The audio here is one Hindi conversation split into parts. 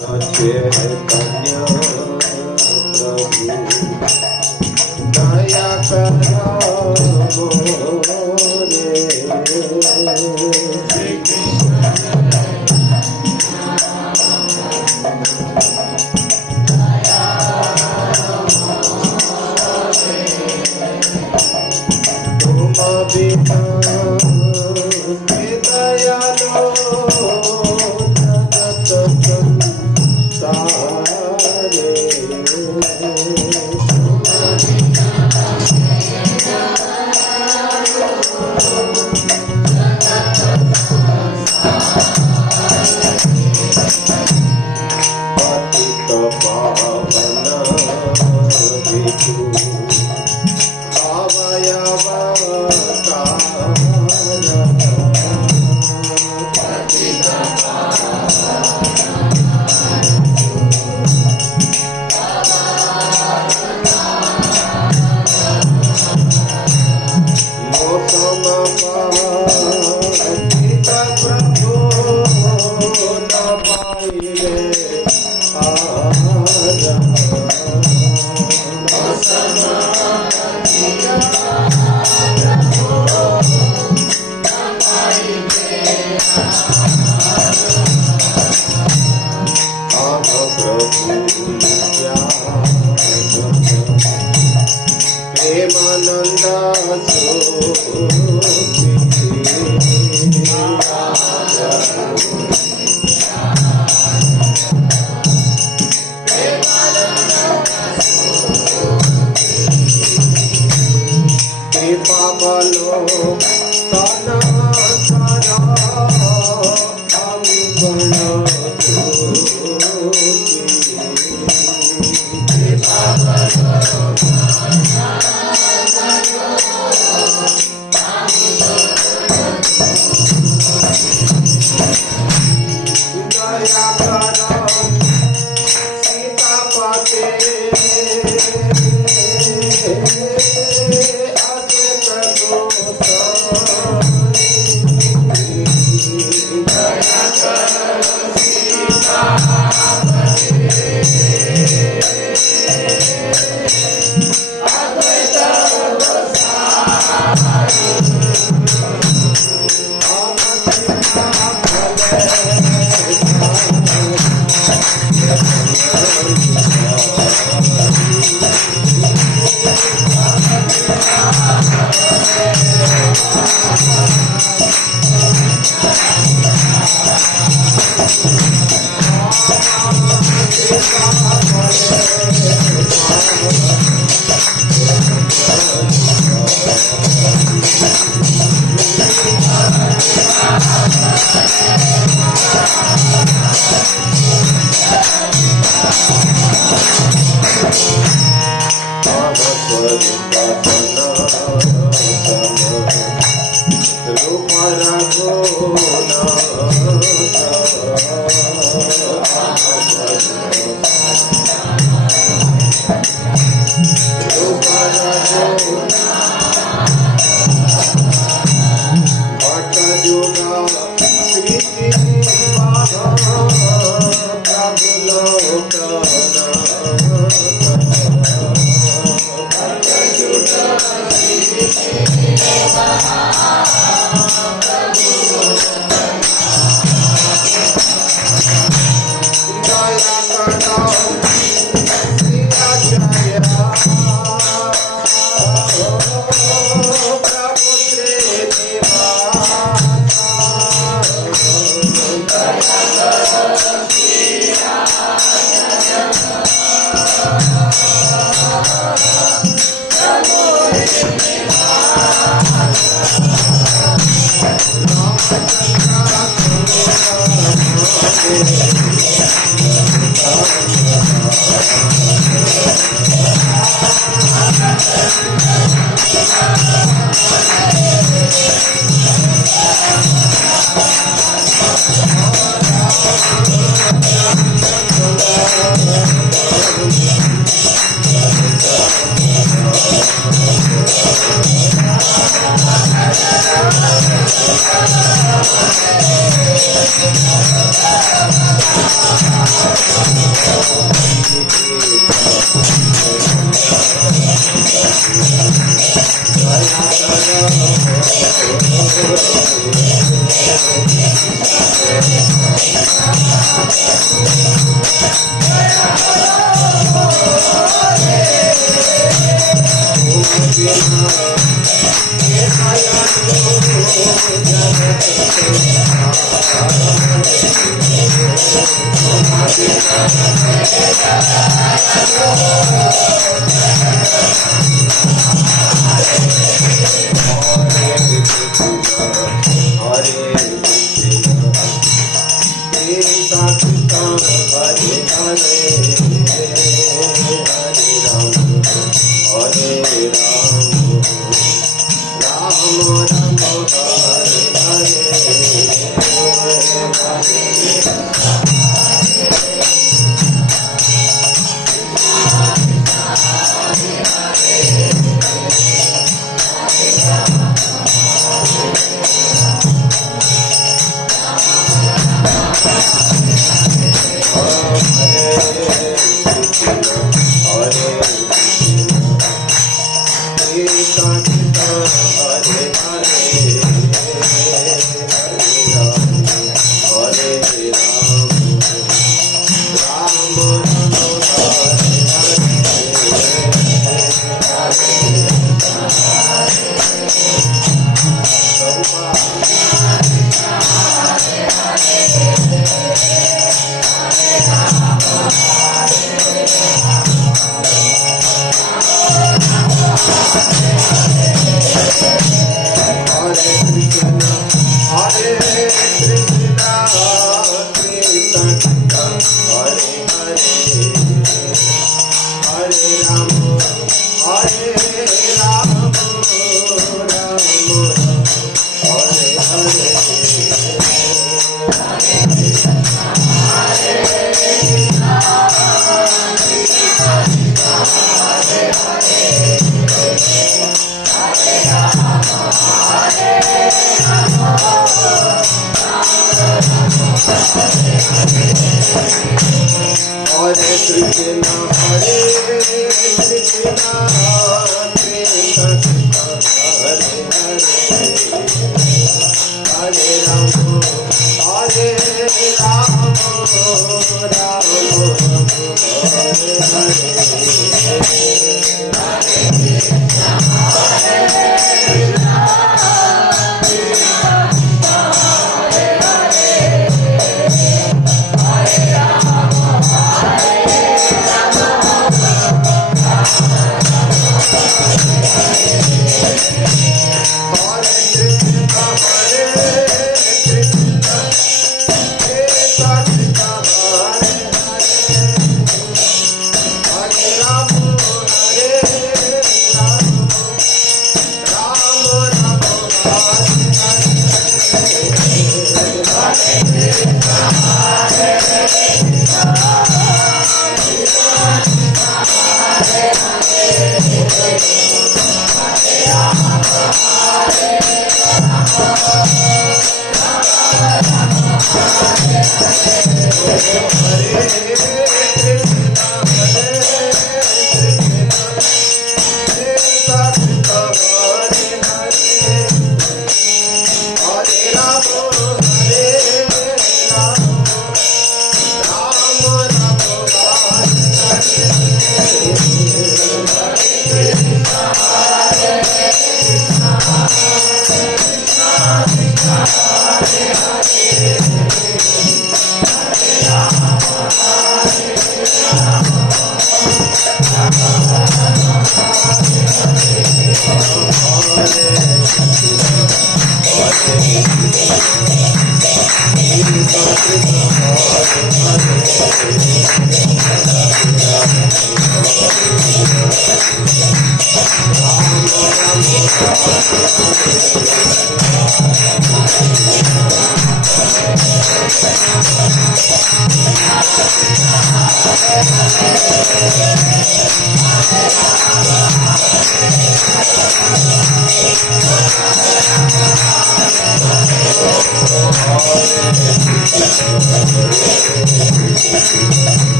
चैतन्य प्रभु दया करो रे। तुम बिना के दयालो जगत संसारे। पतित पावन विभु प्रेमानंद कृपा बलो तना सारा दया करो सीता पाते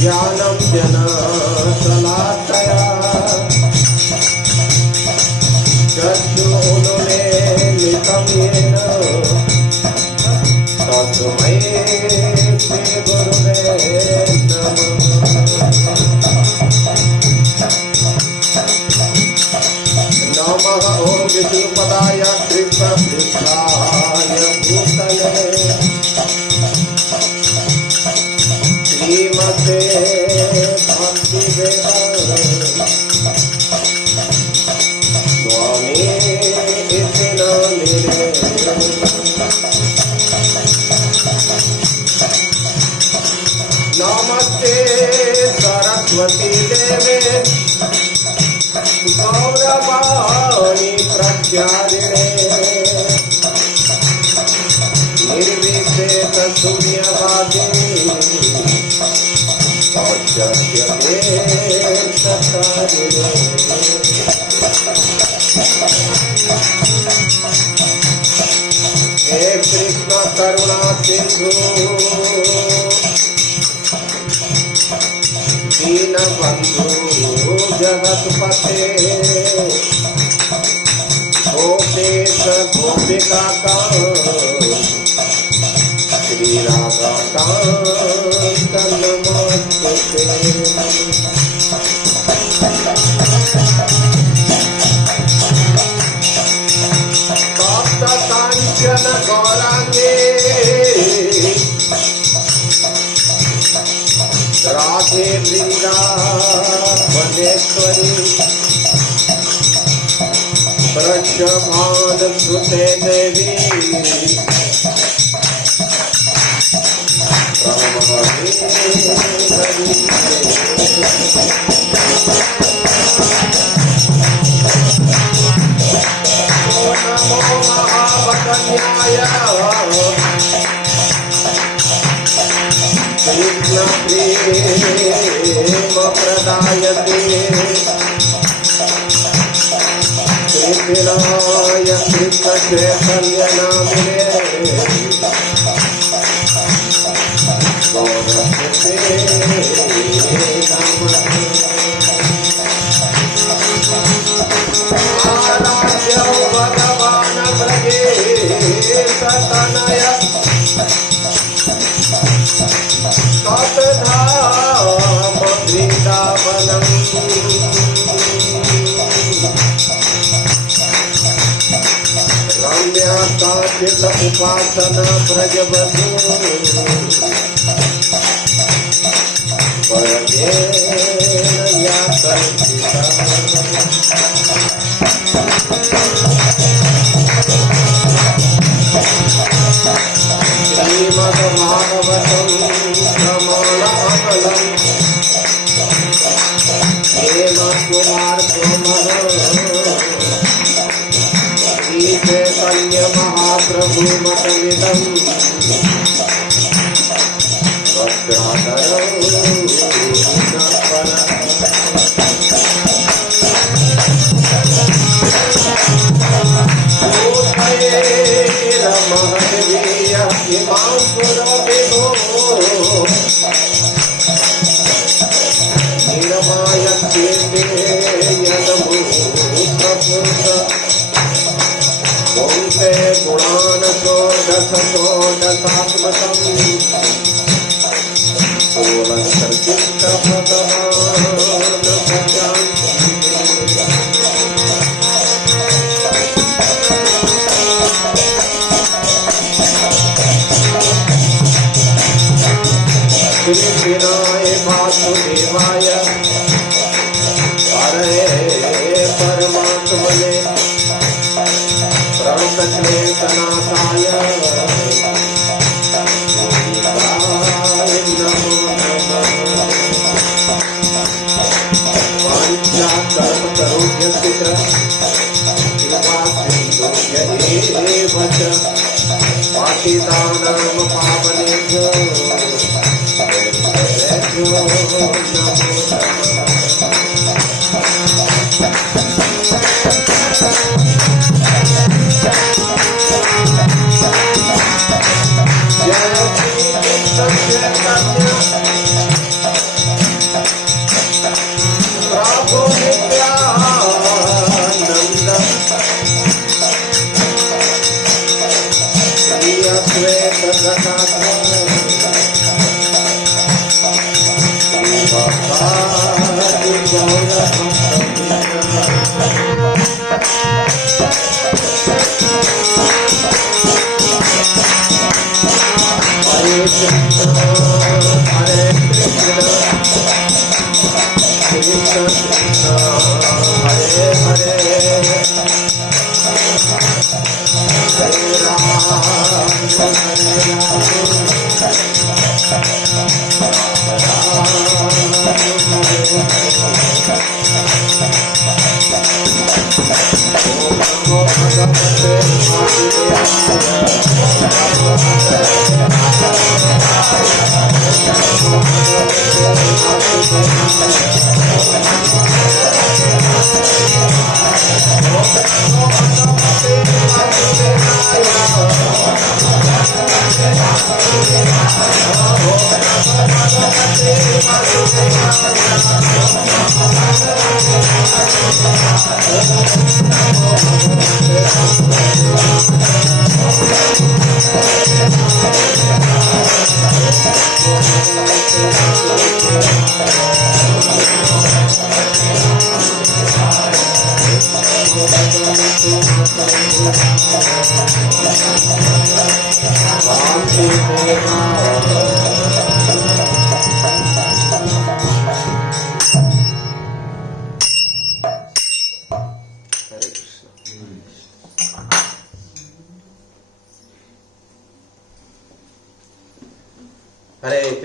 ज्ञानं जनशलाकया चक्षुरुन्मीलितं येन तस्मै श्रीगुरुवे नमः। ॐ विष्णुपदाय कृष्णपृष्ठाय भूतले श्रीमते भक्तिवेदान्त स्वामी इति नामिने। नमस्ते सरस्वती देवे गौरवाणी प्रचारिणे निर्विशेष शून्यवादी हे कृष्ण करुणा सिंधु दीन बंधु जगत पते गोपेश गोपिका श्री राधा कांत नमस्ते सप्त कांचन गौरांगे राधे वृंदावनेश्वरी ब्रजभान सुते देवी नमो महावकन्याय कृष्ण प्रेम प्रदायते कृष्णाय कृष्ण चैतन्य नामिने गौरते आराध्यो भगवान् ब्रजे सतनय ततधाम वृन्दावनम् रम्या काचित् उपासना ब्रजवधू परजेन या कल्पिता श्रीमद्भागवतं प्रमाणामलम् हेम कुमार कुमार श्रीचैतन्य महाप्रभु मतमिदम् वस्त्राधरौ महदेवीय इमां पुरविभो निरमायत्येते यदमूत्रपुरुष भुङ्क्ते गुणान् षोडशोडशात्मकम् षोडशचित्त भगवान् भजामि कृष्णाय वासुदेवाय हरे परमात्मने प्रणतक्लेशनाशाय गोविन्दाय नमो नमः वाञ्छाकल्पतरुभ्यश्च कृपासिन्धुभ्य एव च पतितानां पावनेभ्यो प्रभु Nityanand Shri Advaita Gadadhar Hare Krishna, Hare Krishna, Krishna Krishna, Hare Hare, Hare Rama, Hare Hare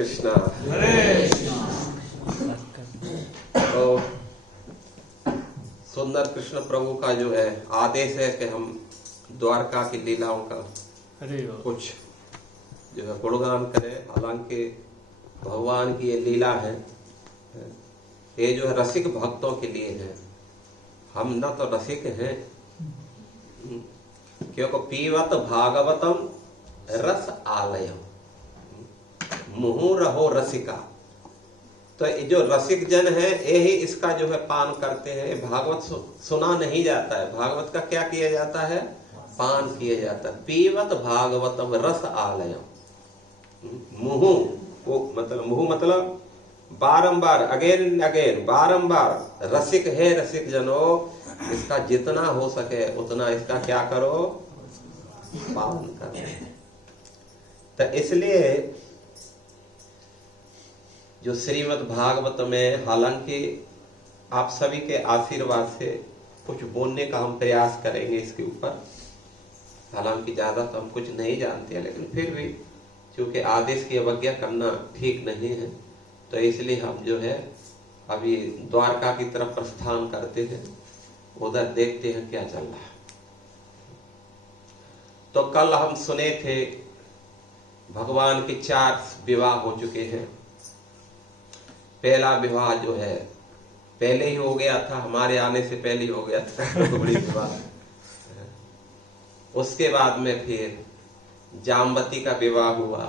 Krishna. हरे तो सुंदर कृष्ण प्रभु का जो है आदेश है कि हम द्वारका की लीलाओं का कुछ जो है गुणगान करें। हालांकि भगवान की ये लीला है, ये जो है रसिक भक्तों के लिए है। हम न तो रसिक हैं, क्योंकि पीवत भागवतम रस आलयम मुहु रहो रसिका। तो ये जो रसिक जन है ये ही इसका जो है पान करते हैं। भागवत सुना नहीं जाता है, भागवत का क्या किया जाता है? पान किया जाता है। पीवत भागवतम रस आलयम। मुहु वो मतलब मुहु मतलब बारंबार, अगेन अगेन, बारंबार। रसिक है रसिक जनो, इसका जितना हो सके उतना इसका क्या करो? पान करो। तो इसलिए जो श्रीमद् भागवत में, हालांकि आप सभी के आशीर्वाद से कुछ बोलने का हम प्रयास करेंगे इसके ऊपर। हालांकि ज्यादा तो हम कुछ नहीं जानते हैं, लेकिन फिर भी क्योंकि आदेश की अवज्ञा करना ठीक नहीं है, तो इसलिए हम जो है अभी द्वारका की तरफ प्रस्थान करते हैं, उधर देखते हैं क्या चल रहा है। तो कल हम सुने थे भगवान के 4 विवाह हो चुके हैं। पहला विवाह जो है पहले ही हो गया था, हमारे आने से पहले ही हो गया था, तो बड़ी विवाह। उसके बाद में फिर जामवती का विवाह हुआ,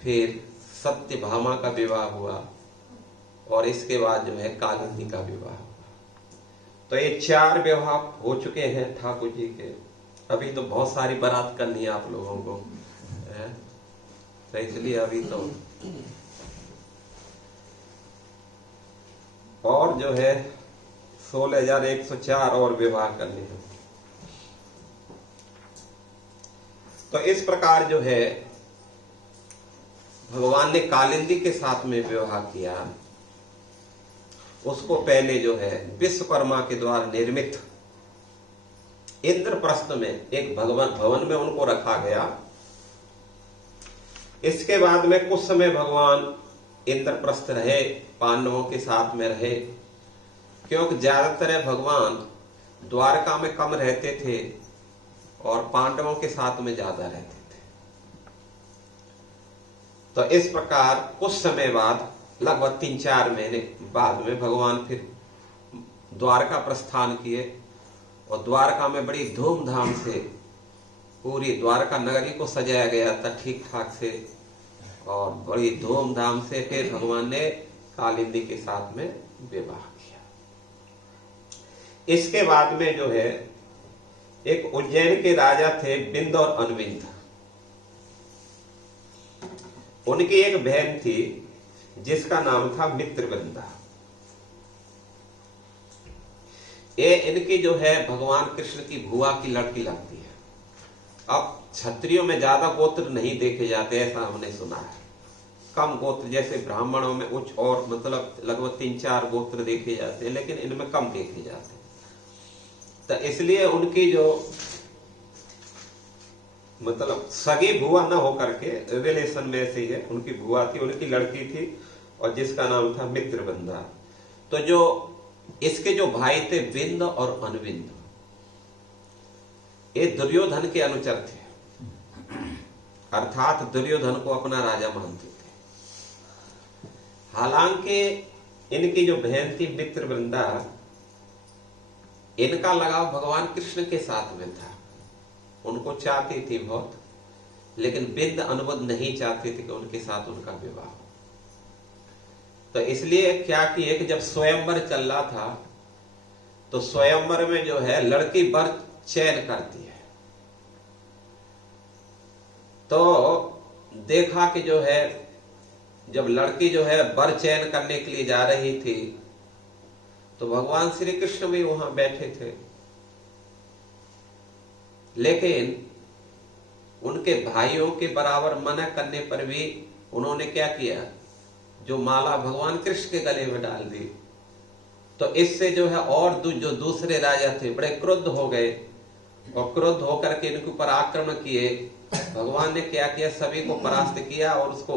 फिर सत्यभामा का विवाह हुआ, और इसके बाद जो है कालिंदी का विवाह हुआ। तो ये 4 विवाह हो चुके हैं ठाकुर जी के। अभी तो बहुत सारी बारात करनी है आप लोगों को, तो इसलिए अभी तो और जो है 16,104 और विवाह करने हैं। तो इस प्रकार जो है भगवान ने कालिंदी के साथ में विवाह किया। उसको पहले जो है विश्वकर्मा के द्वारा निर्मित इंद्रप्रस्थ में एक भवन में उनको रखा गया। इसके बाद में कुछ समय भगवान इंद्रप्रस्थ रहे, पांडवों के साथ में रहे, क्योंकि ज्यादातर भगवान द्वारका में कम रहते थे और पांडवों के साथ में ज्यादा रहते थे। तो इस प्रकार कुछ समय बाद, लगभग 3-4 महीने बाद में भगवान फिर द्वारका प्रस्थान किए, और द्वारका में बड़ी धूमधाम से पूरी द्वारका नगरी को सजाया गया था ठीक ठाक से, और बड़ी धूमधाम से फिर भगवान ने कालिंदी के साथ में विवाह किया। इसके बाद में जो है एक उज्जैन के राजा थे बिंद और अनविंद। उनकी एक बहन थी जिसका नाम था मित्रवृंदा। ये इनकी जो है भगवान कृष्ण की बुआ की लड़की लगती है। अब क्षत्रियों में ज्यादा गोत्र नहीं देखे जाते, ऐसा हमने सुना है। कम गोत्र, जैसे ब्राह्मणों में उच्च और मतलब लगभग 3-4 गोत्र देखे जाते हैं, लेकिन इनमें कम देखे जाते हैं। तो इसलिए उनकी जो मतलब सगी बुआ न होकर के रिलेशन में से है, उनकी बुआ थी, उनकी लड़की थी, और जिसका नाम था मित्रवृंदा। तो जो इसके जो भाई थे विंद और अनविंद, ये दुर्योधन के अनुचर थे, अर्थात दुर्योधन को अपना राजा मानते थे। हालांकि इनकी जो बहन थी मित्रवृंदा, इनका लगाव भगवान कृष्ण के साथ में था, उनको चाहती थी बहुत, लेकिन विंद अनुबंध नहीं चाहते थे कि उनके साथ उनका विवाह हो। तो इसलिए क्या किए कि जब स्वयंवर चल रहा था, तो स्वयंवर में जो है लड़की वर चयन करती है। तो देखा कि जो है जब लड़की जो है वर चयन करने के लिए जा रही थी, तो भगवान श्री कृष्ण भी वहां बैठे थे, लेकिन उनके भाइयों के बराबर मना करने पर भी उन्होंने क्या किया, जो माला भगवान कृष्ण के गले में डाल दी। तो इससे जो है और जो दूसरे राजा थे बड़े क्रुद्ध हो गए, और क्रुद्ध होकर के इनके ऊपर आक्रमण किए। भगवान ने क्या किया, सभी को परास्त किया और उसको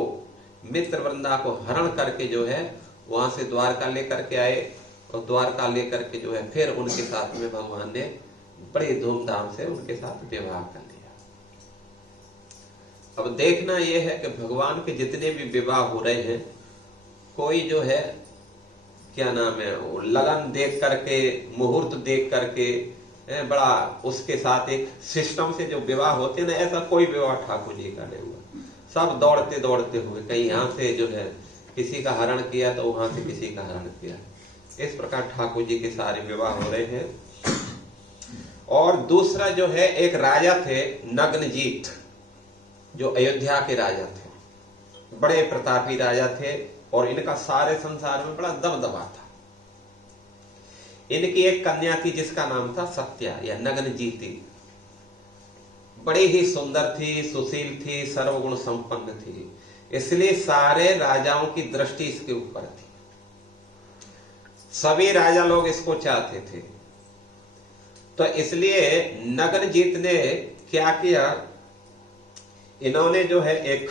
मित्र वृंदा को हरण करके जो है वहां से द्वारका लेकर के आए, और द्वारका लेकर के जो है फिर उनके साथ में भगवान ने बड़े धूमधाम से उनके साथ विवाह कर लिया। अब देखना यह है कि भगवान के जितने भी विवाह हो रहे हैं, कोई जो है क्या नाम है वो लगन देख करके, मुहूर्त देख करके बड़ा उसके साथ एक सिस्टम से जो विवाह होते हैं ना, ऐसा कोई विवाह ठाकुर जी का नहीं हुआ। सब दौड़ते दौड़ते हुए, कहीं यहाँ से जो है किसी का हरण किया तो वहां से किसी का हरण किया, इस प्रकार ठाकुर जी के सारे विवाह हो रहे हैं। और दूसरा जो है, एक राजा थे नग्नजीत, जो अयोध्या के राजा थे, बड़े प्रतापी राजा थे, और इनका सारे संसार में बड़ा दबदबा था। इनकी एक कन्या थी जिसका नाम था सत्या या नग्नजीती। बड़ी ही सुंदर थी, सुशील थी, सर्वगुण संपन्न थी, इसलिए सारे राजाओं की दृष्टि इसके ऊपर थी। सभी राजा लोग इसको चाहते थे। तो इसलिए नग्नजीत ने क्या किया, इन्होंने जो है एक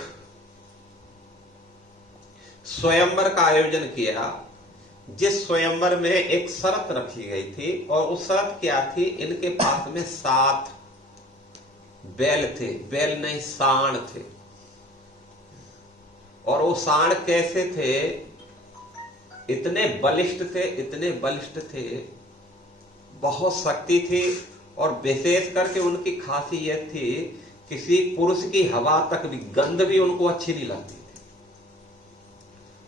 स्वयंवर का आयोजन किया, जिस स्वयंवर में एक शर्त रखी गई थी, और उस शर्त क्या थी, इनके पास में 7 बैल थे, बैल नहीं सांड थे। और वो सांड कैसे थे, इतने बलिष्ठ थे, इतने बलिष्ठ थे, बहुत शक्ति थी, और विशेष करके उनकी खासियत थी, किसी पुरुष की हवा तक भी, गंध भी उनको अच्छी नहीं लगती थी।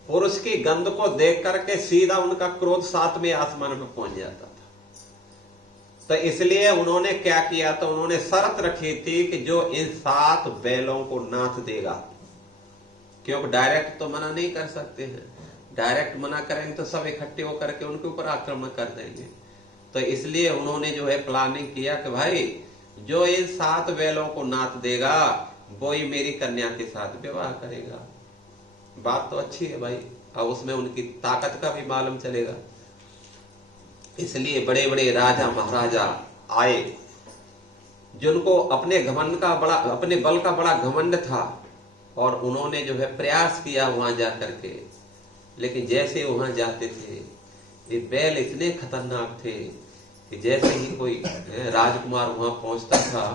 पुरुष की गंध को देख करके सीधा उनका क्रोध 7वें आसमान में पहुंच जाता था। तो इसलिए उन्होंने क्या किया, तो उन्होंने शर्त रखी थी कि जो इन 7 बैलों को नाथ देगा, क्योंकि डायरेक्ट तो मना नहीं कर सकते हैं, डायरेक्ट मना करेंगे तो सब इकट्ठे होकर के उनके ऊपर आक्रमण कर देंगे। तो इसलिए उन्होंने जो है प्लानिंग किया कि भाई जो इन 7 बैलों को नाथ देगा वो ही मेरी कन्या के साथ विवाह करेगा। बात तो अच्छी है भाई, अब उसमें उनकी ताकत का भी मालूम चलेगा। इसलिए बड़े बड़े राजा महाराजा आए, जिनको अपने घमंड का बड़ा, अपने बल का बड़ा घमंड था, और उन्होंने जो है प्रयास किया वहां जाकर के। लेकिन जैसे वहां जाते थे, ये बैल इतने खतरनाक थे कि जैसे ही कोई राजकुमार वहां पहुंचता था,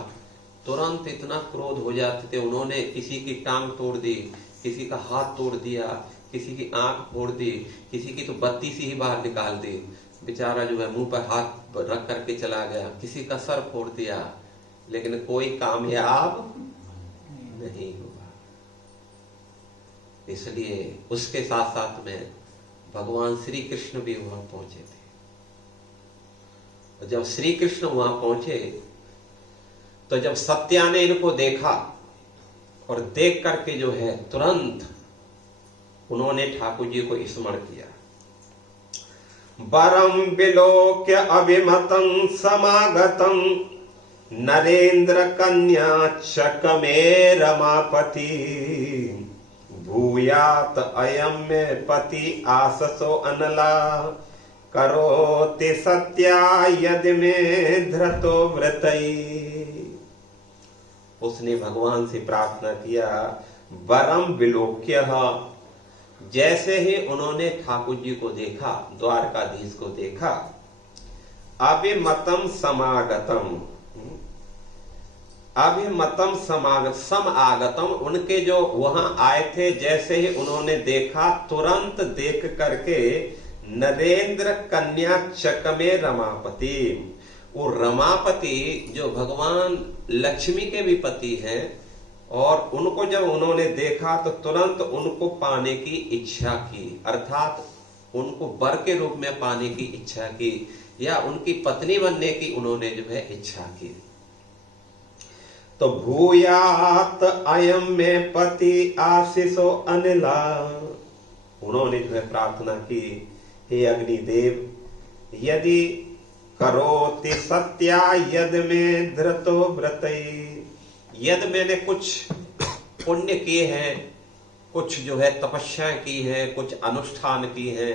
तुरंत इतना क्रोध हो जाते थे। उन्होंने किसी की टांग तोड़ दी, किसी का हाथ तोड़ दिया, किसी की आंख फोड़ दी, किसी की तो बत्ती सी ही बाहर निकाल दी, बेचारा जो है मुंह पर हाथ रख करके चला गया, किसी का सर फोड़ दिया, लेकिन कोई कामयाब नहीं हुआ। इसलिए उसके साथ साथ में भगवान श्री कृष्ण भी वहां पहुंचे थे। और जब श्री कृष्ण वहां पहुंचे, तो जब सत्या ने इनको देखा, और देख करके जो है तुरंत उन्होंने ठाकुर जी को स्मरण किया। वरम विलोक्य अभिमतं समागतं नरेंद्र कन्या चकमे रमापति भूयात अयम में पति आससो अनला करोति सत्या यदि में धृतो व्रतई। उसने भगवान से प्रार्थना किया, वरम विलोक्य, जैसे ही उन्होंने ठाकुर जी को देखा, द्वारकाधीश को देखा, अभिमतम समागतम, अभिमतम समागतम, उनके जो वहां आए थे, जैसे ही उन्होंने देखा, तुरंत देख करके नरेंद्र कन्या चकमे रमापति, वो रमापति जो भगवान लक्ष्मी के भी पति हैं, और उनको जब उन्होंने देखा तो तुरंत उनको पाने की इच्छा की, अर्थात उनको वर के रूप में पाने की इच्छा की, या उनकी पत्नी बनने की उन्होंने जो है इच्छा की। तो भूयात अयम में पति आशीषो अनिला, उन्होंने जो है प्रार्थना की, हे अग्निदेव, यदि करोति सत्या यद में धृतो व्रतई, यद मैंने कुछ पुण्य किए हैं, कुछ जो है तपस्या की है, कुछ अनुष्ठान की है,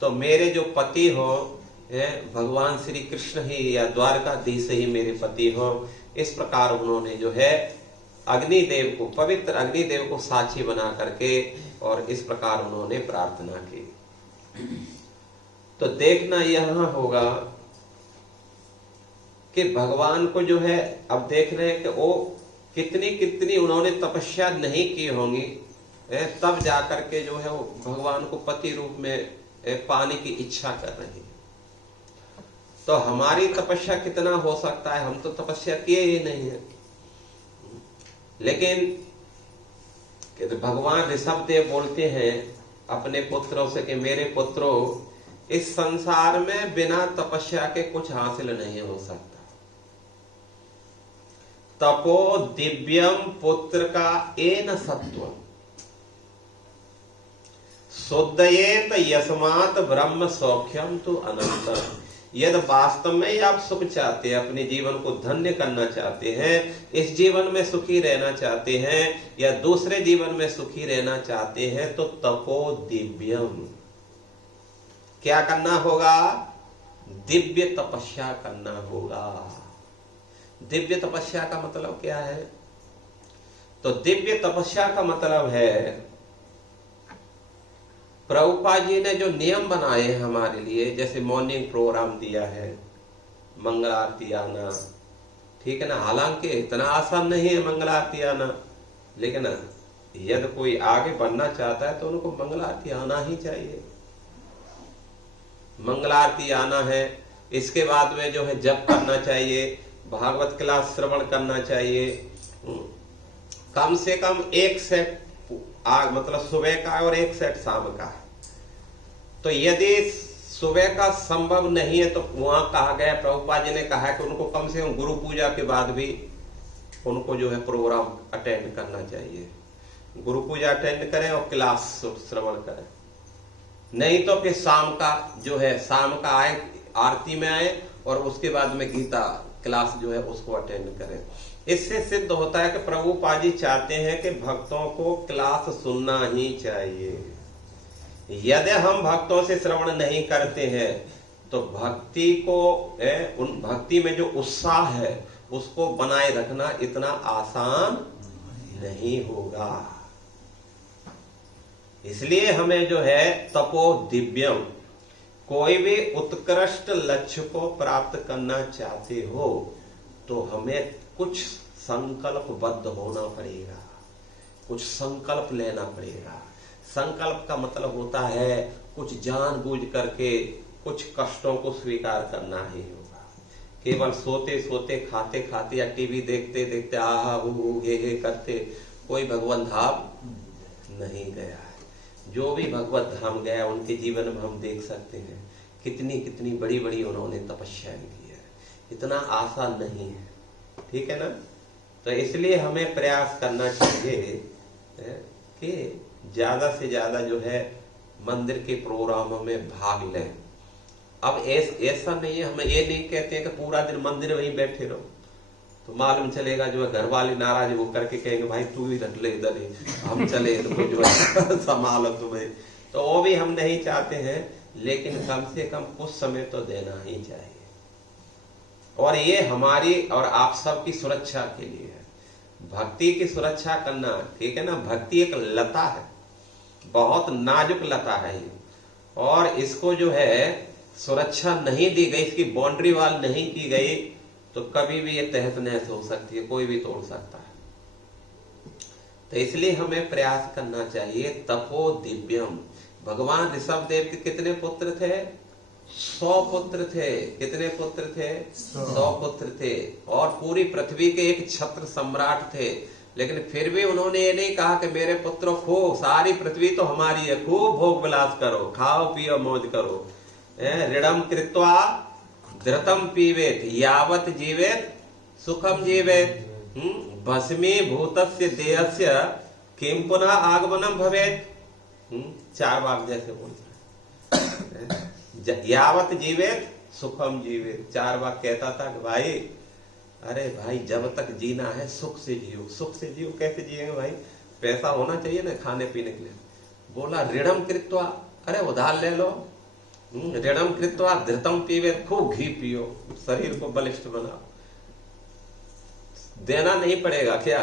तो मेरे जो पति हो भगवान श्री कृष्ण ही या द्वारकाधीश ही मेरे पति हो। इस प्रकार उन्होंने जो है अग्निदेव को, पवित्र अग्निदेव को साक्षी बना करके और इस प्रकार उन्होंने प्रार्थना की। तो देखना यहां होगा कि भगवान को जो है, अब देख रहे हैं कि वो कितनी कितनी उन्होंने तपस्या नहीं की होंगी, तब जाकर के जो है वो भगवान को पति रूप में पाने की इच्छा कर रही है। तो हमारी तपस्या कितना हो सकता है, हम तो तपस्या किए ही नहीं है। लेकिन भगवान ऋषभ देव बोलते हैं अपने पुत्रों से कि मेरे पुत्रों, इस संसार में बिना तपस्या के कुछ हासिल नहीं हो सकता। तपो दिव्यम पुत्र का एन सत्वम शुद्धयेत यस्मात् ब्रह्म सौख्यम तो अनंतम। यदि वास्तव में ही आप सुख चाहते हैं, अपने जीवन को धन्य करना चाहते हैं, इस जीवन में सुखी रहना चाहते हैं या दूसरे जीवन में सुखी रहना चाहते हैं, तो तपो दिव्यम, क्या करना होगा? दिव्य तपस्या करना होगा। दिव्य तपस्या का मतलब क्या है? तो दिव्य तपस्या का मतलब है, प्रभुपाद जी ने जो नियम बनाए हैं हमारे लिए, जैसे मॉर्निंग प्रोग्राम दिया है, मंगल आरती आना, ठीक है ना। हालांकि इतना आसान नहीं है मंगल आरती आना, लेकिन यदि कोई आगे बढ़ना चाहता है तो उनको मंगल आरती आना ही चाहिए। मंगल आरती आना है, इसके बाद में जो है जप करना चाहिए, भागवत क्लास श्रवण करना चाहिए, कम से कम एक सेट मतलब सुबह का और एक सेट शाम का है। तो यदि सुबह का संभव नहीं है तो वहां कहा गया, प्रभुपाद जी ने कहा है कि उनको कम से कम गुरु पूजा के बाद भी उनको जो है प्रोग्राम अटेंड करना चाहिए। गुरु पूजा अटेंड करें और क्लास श्रवण करें। नहीं तो फिर शाम का जो है, शाम का आए, आरती में आए और उसके बाद में गीता क्लास जो है उसको अटेंड करें। इससे सिद्ध होता है कि प्रभुपाद जी चाहते हैं कि भक्तों को क्लास सुनना ही चाहिए। यदि हम भक्तों से श्रवण नहीं करते हैं तो भक्ति को, उन भक्ति में जो उत्साह है उसको बनाए रखना इतना आसान नहीं होगा। इसलिए हमें जो है तपो दिव्यम, कोई भी उत्कृष्ट लक्ष्य को प्राप्त करना चाहते हो तो हमें कुछ संकल्पबद्ध होना पड़ेगा, कुछ संकल्प लेना पड़ेगा। संकल्प का मतलब होता है कुछ जानबूझ करके कुछ कष्टों को स्वीकार करना ही होगा। केवल सोते सोते, खाते खाते या टीवी देखते देखते आहा हु हे करते कोई भगवान धाम नहीं गया है। जो भी भगवत धाम गया उनके जीवन में हम देख सकते हैं कितनी कितनी बड़ी बड़ी उन्होंने तपस्या की है। इतना आसान नहीं है, ठीक है ना। तो इसलिए हमें प्रयास करना चाहिए कि ज्यादा से ज्यादा जो है मंदिर के प्रोग्रामों में भाग लें। अब ऐसा नहीं है, हम ये नहीं कहते हैं कि पूरा दिन मंदिर वहीं बैठे रहो, तो मालूम चलेगा जो है घर वाले नाराज वो करके कहेंगे भाई तू ही रख ले इधर ही, हम चले तो जो है संभालो तुम्हें। तो वो भी हम नहीं चाहते हैं, लेकिन कम से कम कुछ समय तो देना ही चाहिए। और ये हमारी और आप सब की सुरक्षा के लिए है, भक्ति की सुरक्षा करना, ठीक है ना। भक्ति एक लता है, बहुत नाजुक लता है ये, और इसको जो है सुरक्षा नहीं दी गई, इसकी बाउंड्री वाल नहीं की गई तो कभी भी ये तहस नहस हो सकती है, कोई भी तोड़ सकता है। तो इसलिए हमें प्रयास करना चाहिए। तपो दिव्यम, भगवान ऋषभ देव के कितने पुत्र थे? 100 पुत्र थे। कितने पुत्र थे? 100 पुत्र थे, और पूरी पृथ्वी के एक छत्र सम्राट थे। लेकिन फिर भी उन्होंने ये नहीं कहा कि मेरे पुत्रों खूब, सारी पृथ्वी तो हमारी है, खूब भोग विलास करो, खाओ पियो मौज करो, ऋणम कृत्वा धृतम पीवेत यावत जीवेत सुखम जीवेत, भस्मी भूतस्य देहस्य किम पुनः आगमनम भवेत। 4 बार जैसे बोलता है, यावत जीवेत सुखम जीवेत। 4 बार कहता था कि भाई, अरे भाई जब तक जीना है सुख से जियो। सुख से जियो कैसे जिएंगे भाई? पैसा होना चाहिए ना खाने पीने के लिए। बोला ऋणम कृत्वा, अरे उधार ले लो, ऋणम कृत्वा धृतम पीवे, खूब घी पियो, शरीर को बलिष्ठ बनाओ। देना नहीं पड़ेगा क्या?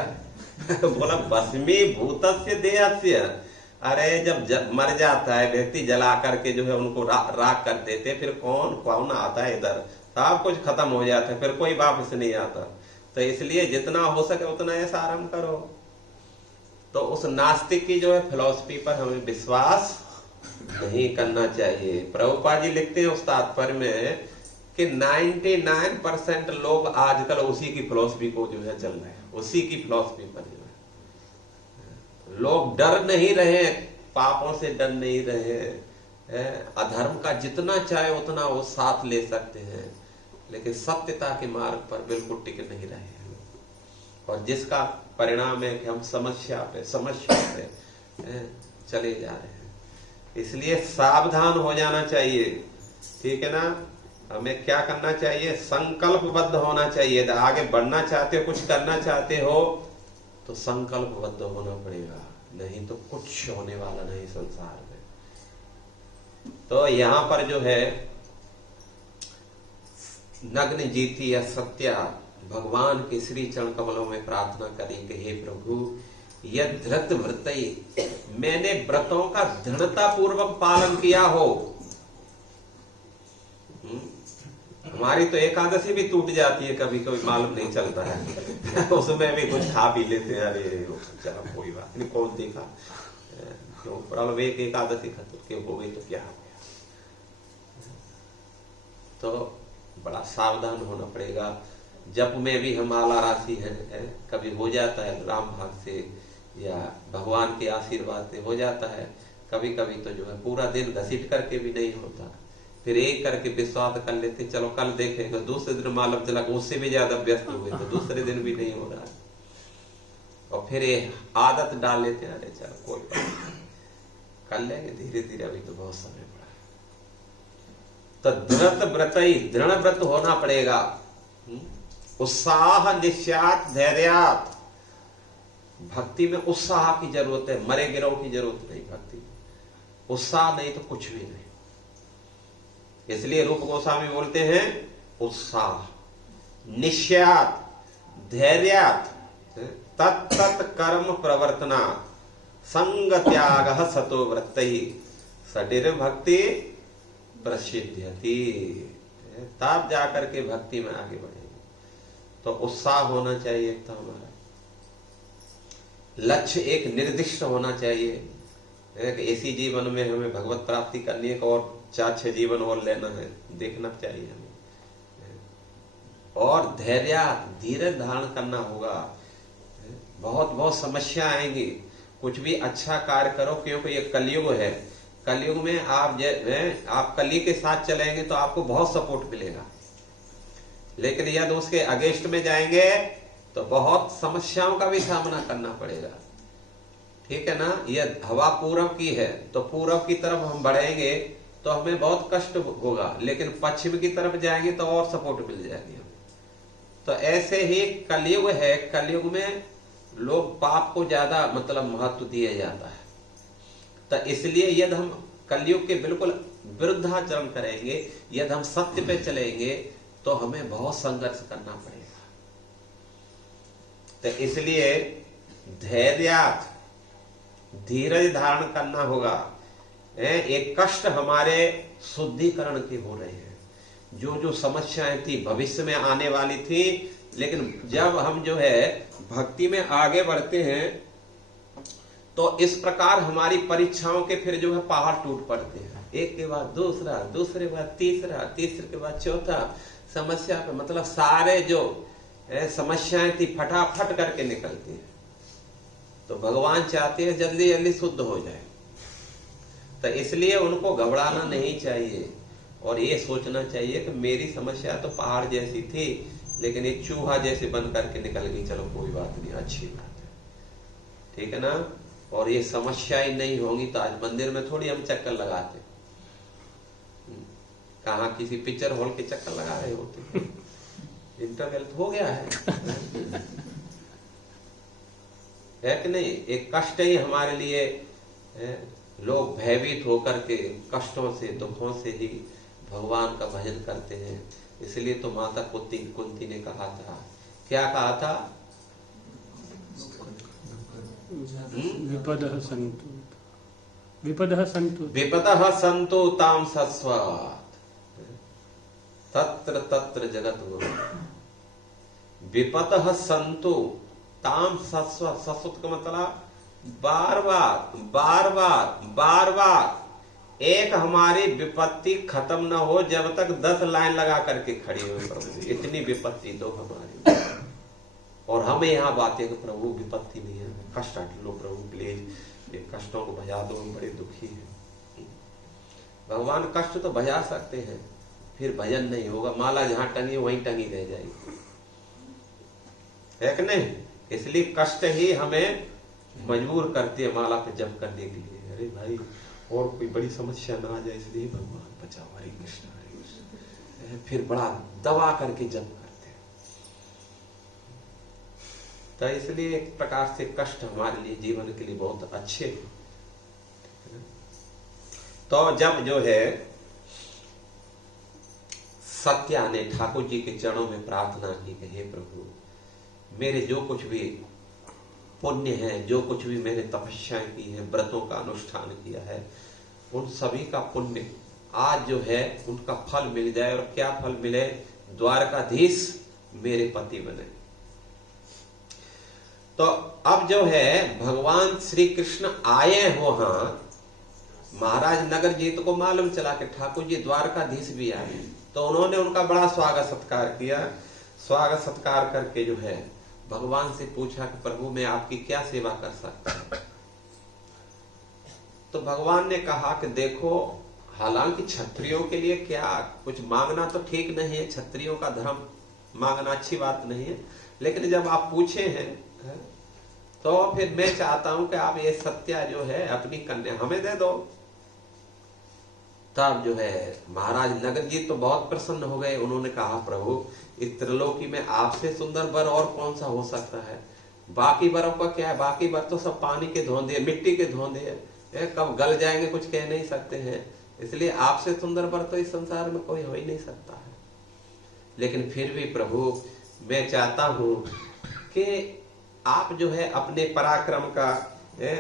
बोला भस्मीभूतस्य देहस्य। अरे जब मर जाता है व्यक्ति, जला करके जो है उनको राख कर देते, फिर कौन आता है इधर, सब कुछ खत्म हो जाता है, फिर कोई वापस नहीं आता। तो इसलिए जितना हो सके उतना ऐसा आराम करो। तो उस नास्तिक की जो है फिलॉसफी पर हमें विश्वास नहीं करना चाहिए। प्रभुपाद जी लिखते हैं उस तात्पर्य में कि 99% लोग आजकल उसी की फिलॉसफी को जो है चल रहे हैं, उसी की फिलॉसफी पर जो है। लोग डर नहीं रहे, पापों से डर नहीं रहे, अधर्म का जितना चाहे उतना वो साथ ले सकते हैं, लेकिन सत्यता के मार्ग पर बिल्कुल टिक नहीं रहे हैं। और जिसका परिणाम है कि हम समस्या पे चले जा रहे हैं। इसलिए सावधान हो जाना चाहिए, ठीक है ना। हमें क्या करना चाहिए, संकल्पबद्ध होना चाहिए। आगे बढ़ना चाहते हो, कुछ करना चाहते हो, तो संकल्पबद्ध होना पड़ेगा, नहीं तो कुछ होने वाला नहीं संसार में। तो यहां पर जो है नग्न जीती या सत्या भगवान के श्री चरण कमलों में प्रार्थना करी कि हे प्रभु, यद धृत व्रतई, मैंने व्रतों का दृढ़ता पूर्वक पालन किया हो। हमारी तो एकादशी भी टूट जाती है कभी कभी, मालूम नहीं चलता है उसमें भी कुछ खा पी लेते हैं, अरे चलो कोई बात नहीं, कौन देखा क्यों, प्रॉब्लम एक एकादशी खत्म क्यों हो गई तो क्या हो गया। तो बड़ा सावधान होना पड़ेगा। जप में भी हम आला राशि है, कभी हो जाता है राम भाग से या भगवान के आशीर्वाद से हो जाता है, कभी कभी तो जो है पूरा दिन घसीट करके भी नहीं होता, फिर एक करके विश्वास कर लेते चलो कल देखेंगे, दूसरे दिन मालूम चला उससे भी ज्यादा व्यस्त हुए तो दूसरे दिन भी नहीं हो रहा है, और फिर ये आदत डाल लेते हैं अरे चलो कोई बात नहीं कर लेंगे धीरे धीरे, अभी तो बहुत समय पड़ा है। तो दृढ़ व्रतई, दृढ़ व्रत होना पड़ेगा। उत्साह निश्चात धैर्यात, भक्ति में उत्साह की जरूरत है, मरे गिरोह की जरूरत नहीं। भक्ति उत्साह नहीं तो कुछ भी नहीं। इसलिए रूप गोस्वामी बोलते हैं उत्साह निश्चयात धैर्यात तत्त कर्म प्रवर्तना संग त्याग सतो व्रतई सडीर भक्ति प्रसिद्ध्यति, तब जाकर के भक्ति में आगे बढ़ेगी। तो उत्साह होना चाहिए था हमारा, लक्ष्य एक निर्दिष्ट होना चाहिए। एक ऐसी जीवन में हमें भगवत प्राप्ति करनी है और 4-6 जीवन और लेना है, देखना चाहिए हमें। और धैर्य धीरे धारण करना होगा। बहुत बहुत समस्या आएंगी, कुछ भी अच्छा कार्य करो, क्योंकि ये कलयुग है। कलयुग में आप कली के साथ चलेंगे तो आपको बहुत सपोर्ट मिलेगा, लेकिन यदि उसके अगेंस्ट में जाएंगे तो बहुत समस्याओं का भी सामना करना पड़ेगा, ठीक है ना। यह हवा पूरब की है तो पूरब की तरफ हम बढ़ेंगे तो हमें बहुत कष्ट होगा, लेकिन पश्चिम की तरफ जाएंगे तो और सपोर्ट मिल जाएगी हमें। तो ऐसे ही कलयुग है, कलयुग में लोग पाप को ज्यादा महत्व दिया जाता है। तो इसलिए यदि हम कलयुग के बिल्कुल विरुद्धाचरण करेंगे, यदि हम सत्य पे चलेंगे तो हमें बहुत संघर्ष करना पड़ेगा। तो इसलिए धैर्य धीरज धारण करना होगा। एक कष्ट हमारे शुद्धिकरण के हो रहे हैं, जो समस्याएं थी भविष्य में आने वाली थी, लेकिन जब हम जो है भक्ति में आगे बढ़ते हैं तो इस प्रकार हमारी परीक्षाओं के फिर जो है पहाड़ टूट पड़ते हैं, एक के बाद दूसरा, दूसरे के बाद तीसरा, तीसरे के बाद चौथा। समस्या पे सारे जो समस्याएं थी फटाफट करके निकलती है। तो भगवान चाहते हैं जल्दी जल्दी शुद्ध हो जाए, तो इसलिए उनको घबराना नहीं चाहिए और ये सोचना चाहिए कि मेरी समस्या तो पहाड़ जैसी थी, लेकिन एक चूहा जैसे बन करके निकल गई, चलो कोई बात नहीं, अच्छी बात है, ठीक है ना। और ये समस्याएं नहीं होंगी तो आज मंदिर में थोड़ी हम चक्कर लगाते, कहाँ किसी पिक्चर हॉल के चक्कर लगा रहे होते। इंटरवल हो गया है कि नहीं। एक कष्ट ही हमारे लिए, लोग भयभीत होकर के कष्टों से दुखों से ही भगवान का भजन करते हैं। इसलिए तो माता कुंती ने कहा था, क्या कहा था, विपदः सन्तु विपदः सन्तु विपदः सन्तु ताम सस्वात् तत्र तत्र जगद्गुरु। विपदः सन्तु ताम सस्वात्। सस्वत का मतलब बार बार एक हमारी विपत्ति खत्म न हो जब तक 10 लाइन लगा करके खड़ी हो प्रभु, इतनी विपत्ति दो हमारी। और हमें यहाँ बात है कि प्रभु विपत्ति नहीं है, कष्ट हट लो प्रभु प्लीज, ये कष्टों को भजा दो, हम बड़े दुखी हैं। भगवान कष्ट तो भजा सकते हैं, फिर भजन नहीं होगा, माला जहां टंगी वहीं टंगी रह जाएगी, है कि नहीं? इसलिए कष्ट ही हमें मजबूर करती है माला पे जप करने के लिए। अरे भाई और कोई बड़ी समस्या ना आ जाए, इसलिए भगवान बचाओ, हरे कृष्ण। फिर बड़ा दबा करके जप करते हैं। तो इसलिए एक प्रकार से कष्ट हमारे लिए जीवन के लिए बहुत अच्छे हैं। तो जब जो है सत्या ने ठाकुर जी के चरणों में प्रार्थना की कि हे प्रभु, मेरे जो कुछ भी पुण्य है, जो कुछ भी मैंने तपस्याएं की है, व्रतों का अनुष्ठान किया है, उन सभी का पुण्य आज जो है उनका फल मिल जाए। और क्या फल मिले? द्वारकाधीश मेरे पति बने। तो अब जो है भगवान श्री कृष्ण आए हो, हाँ महाराज नगर जीत को मालूम चला कि ठाकुर जी द्वारकाधीश भी आए, तो उन्होंने उनका बड़ा स्वागत सत्कार किया। स्वागत सत्कार करके जो है भगवान से पूछा कि प्रभु मैं आपकी क्या सेवा कर सकता हूं? तो भगवान ने कहा कि देखो, हालांकि क्षत्रियों के लिए क्या कुछ मांगना तो ठीक नहीं है, क्षत्रियों का धर्म मांगना अच्छी बात नहीं है, लेकिन जब आप पूछे हैं तो फिर मैं चाहता हूं कि आप ये सत्या जो है अपनी कन्या हमें दे दो। तब जो है महाराज नगर जी तो बहुत प्रसन्न हो गए। उन्होंने कहा प्रभु, इस त्रिलोकी में आपसे सुंदर वर और कौन सा हो सकता है? बाकी वरों का क्या है? बाकी वर तो सब पानी के धोंधे, मिट्टी के धोंधे है, कब गल जाएंगे कुछ कह नहीं सकते हैं। इसलिए आपसे सुंदर वर तो इस संसार में कोई हो ही नहीं सकता है। लेकिन फिर भी प्रभु मैं चाहता हूं कि आप जो है अपने पराक्रम का,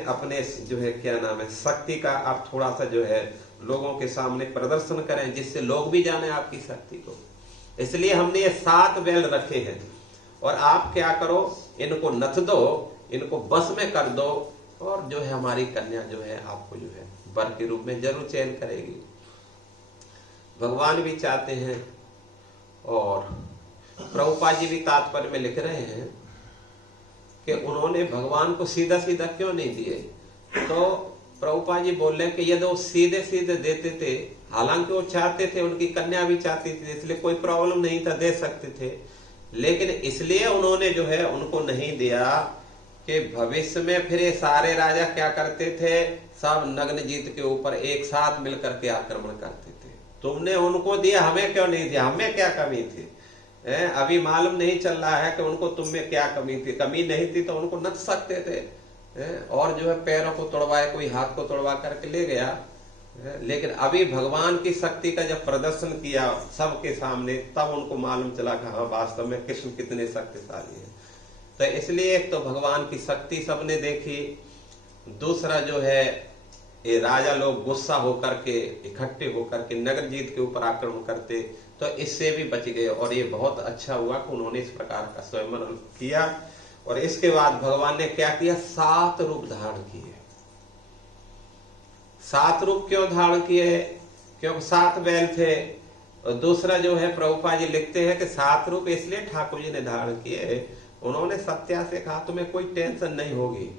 अपने जो है क्या नाम है, शक्ति का आप थोड़ा सा जो है लोगों के सामने प्रदर्शन करें, जिससे लोग भी जाने आपकी शक्ति को। इसलिए हमने ये 7 बैल रखे हैं, और आप क्या करो, इनको नथ दो, इनको बस में कर दो, और जो है हमारी कन्या जो है आपको जो है वर के रूप में जरूर चयन करेगी। भगवान भी चाहते हैं, और प्रभुपाद जी भी तात्पर्य में लिख रहे हैं कि उन्होंने भगवान को सीधा सीधा क्यों नहीं दिए। तो प्रभुपाद जी बोल रहे हैं कि यदि वो सीधे सीधे देते थे, हालांकि वो चाहते थे, उनकी कन्या भी चाहती थी, इसलिए कोई प्रॉब्लम नहीं था, दे सकते थे, लेकिन इसलिए उन्होंने जो है उनको नहीं दिया कि भविष्य में फिर ये सारे राजा क्या करते थे, सब नग्नजीत के ऊपर एक साथ मिलकर के आक्रमण करते थे। तुमने उनको दिया, हमें क्यों नहीं दिया? हमें क्या कमी थी? अभी मालूम नहीं चल रहा है कि उनको तुम में क्या कमी थी। कमी नहीं थी तो उनको नच सकते थे, और जो है पैरों को तोड़वाए, कोई हाथ को तोड़वा करके ले गया। लेकिन अभी भगवान की शक्ति का जब प्रदर्शन किया सबके सामने, तब उनको मालूम चला कि हाँ वास्तव में कृष्ण कितने शक्तिशाली है। तो इसलिए एक तो भगवान की शक्ति सबने देखी, दूसरा जो है ये राजा लोग गुस्सा होकर के इकट्ठे होकर के नगर जीत के ऊपर आक्रमण करते, तो इससे भी बच गए। और ये बहुत अच्छा हुआ कि उन्होंने इस प्रकार का स्वयंवर किया। और इसके बाद भगवान ने क्या किया? 7 रूप धारण किए। 7 रूप क्यों धारण किए? क्योंकि 7 बैल थे। और दूसरा जो है प्रभुपाद जी लिखते हैं कि 7 रूप इसलिए ठाकुर जी ने धारण किए, उन्होंने सत्या से कहा तुम्हें कोई टेंशन नहीं होगी,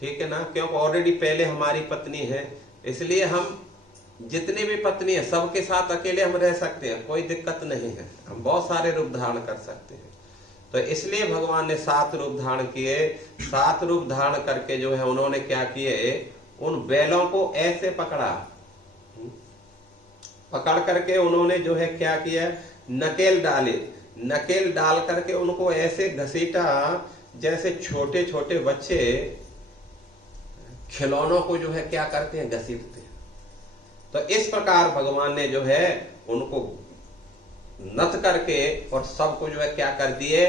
ठीक है ना, क्योंकि ऑलरेडी पहले हमारी पत्नी है, इसलिए हम जितनी भी पत्नी है सबके साथ अकेले हम रह सकते हैं, कोई दिक्कत नहीं है, हम बहुत सारे रूप धारण कर सकते हैं। तो इसलिए भगवान ने 7 रूप धारण किए। 7 रूप धारण करके जो है उन्होंने क्या किए, उन बैलों को ऐसे पकड़ा, पकड़ करके उन्होंने जो है क्या किया, नकेल डाले, नकेल डाल करके उनको ऐसे घसीटा जैसे छोटे छोटे बच्चे खिलौनों को जो है क्या करते हैं, घसीटते हैं। तो इस प्रकार भगवान ने जो है उनको नथ करके और सबको जो है क्या कर दिए,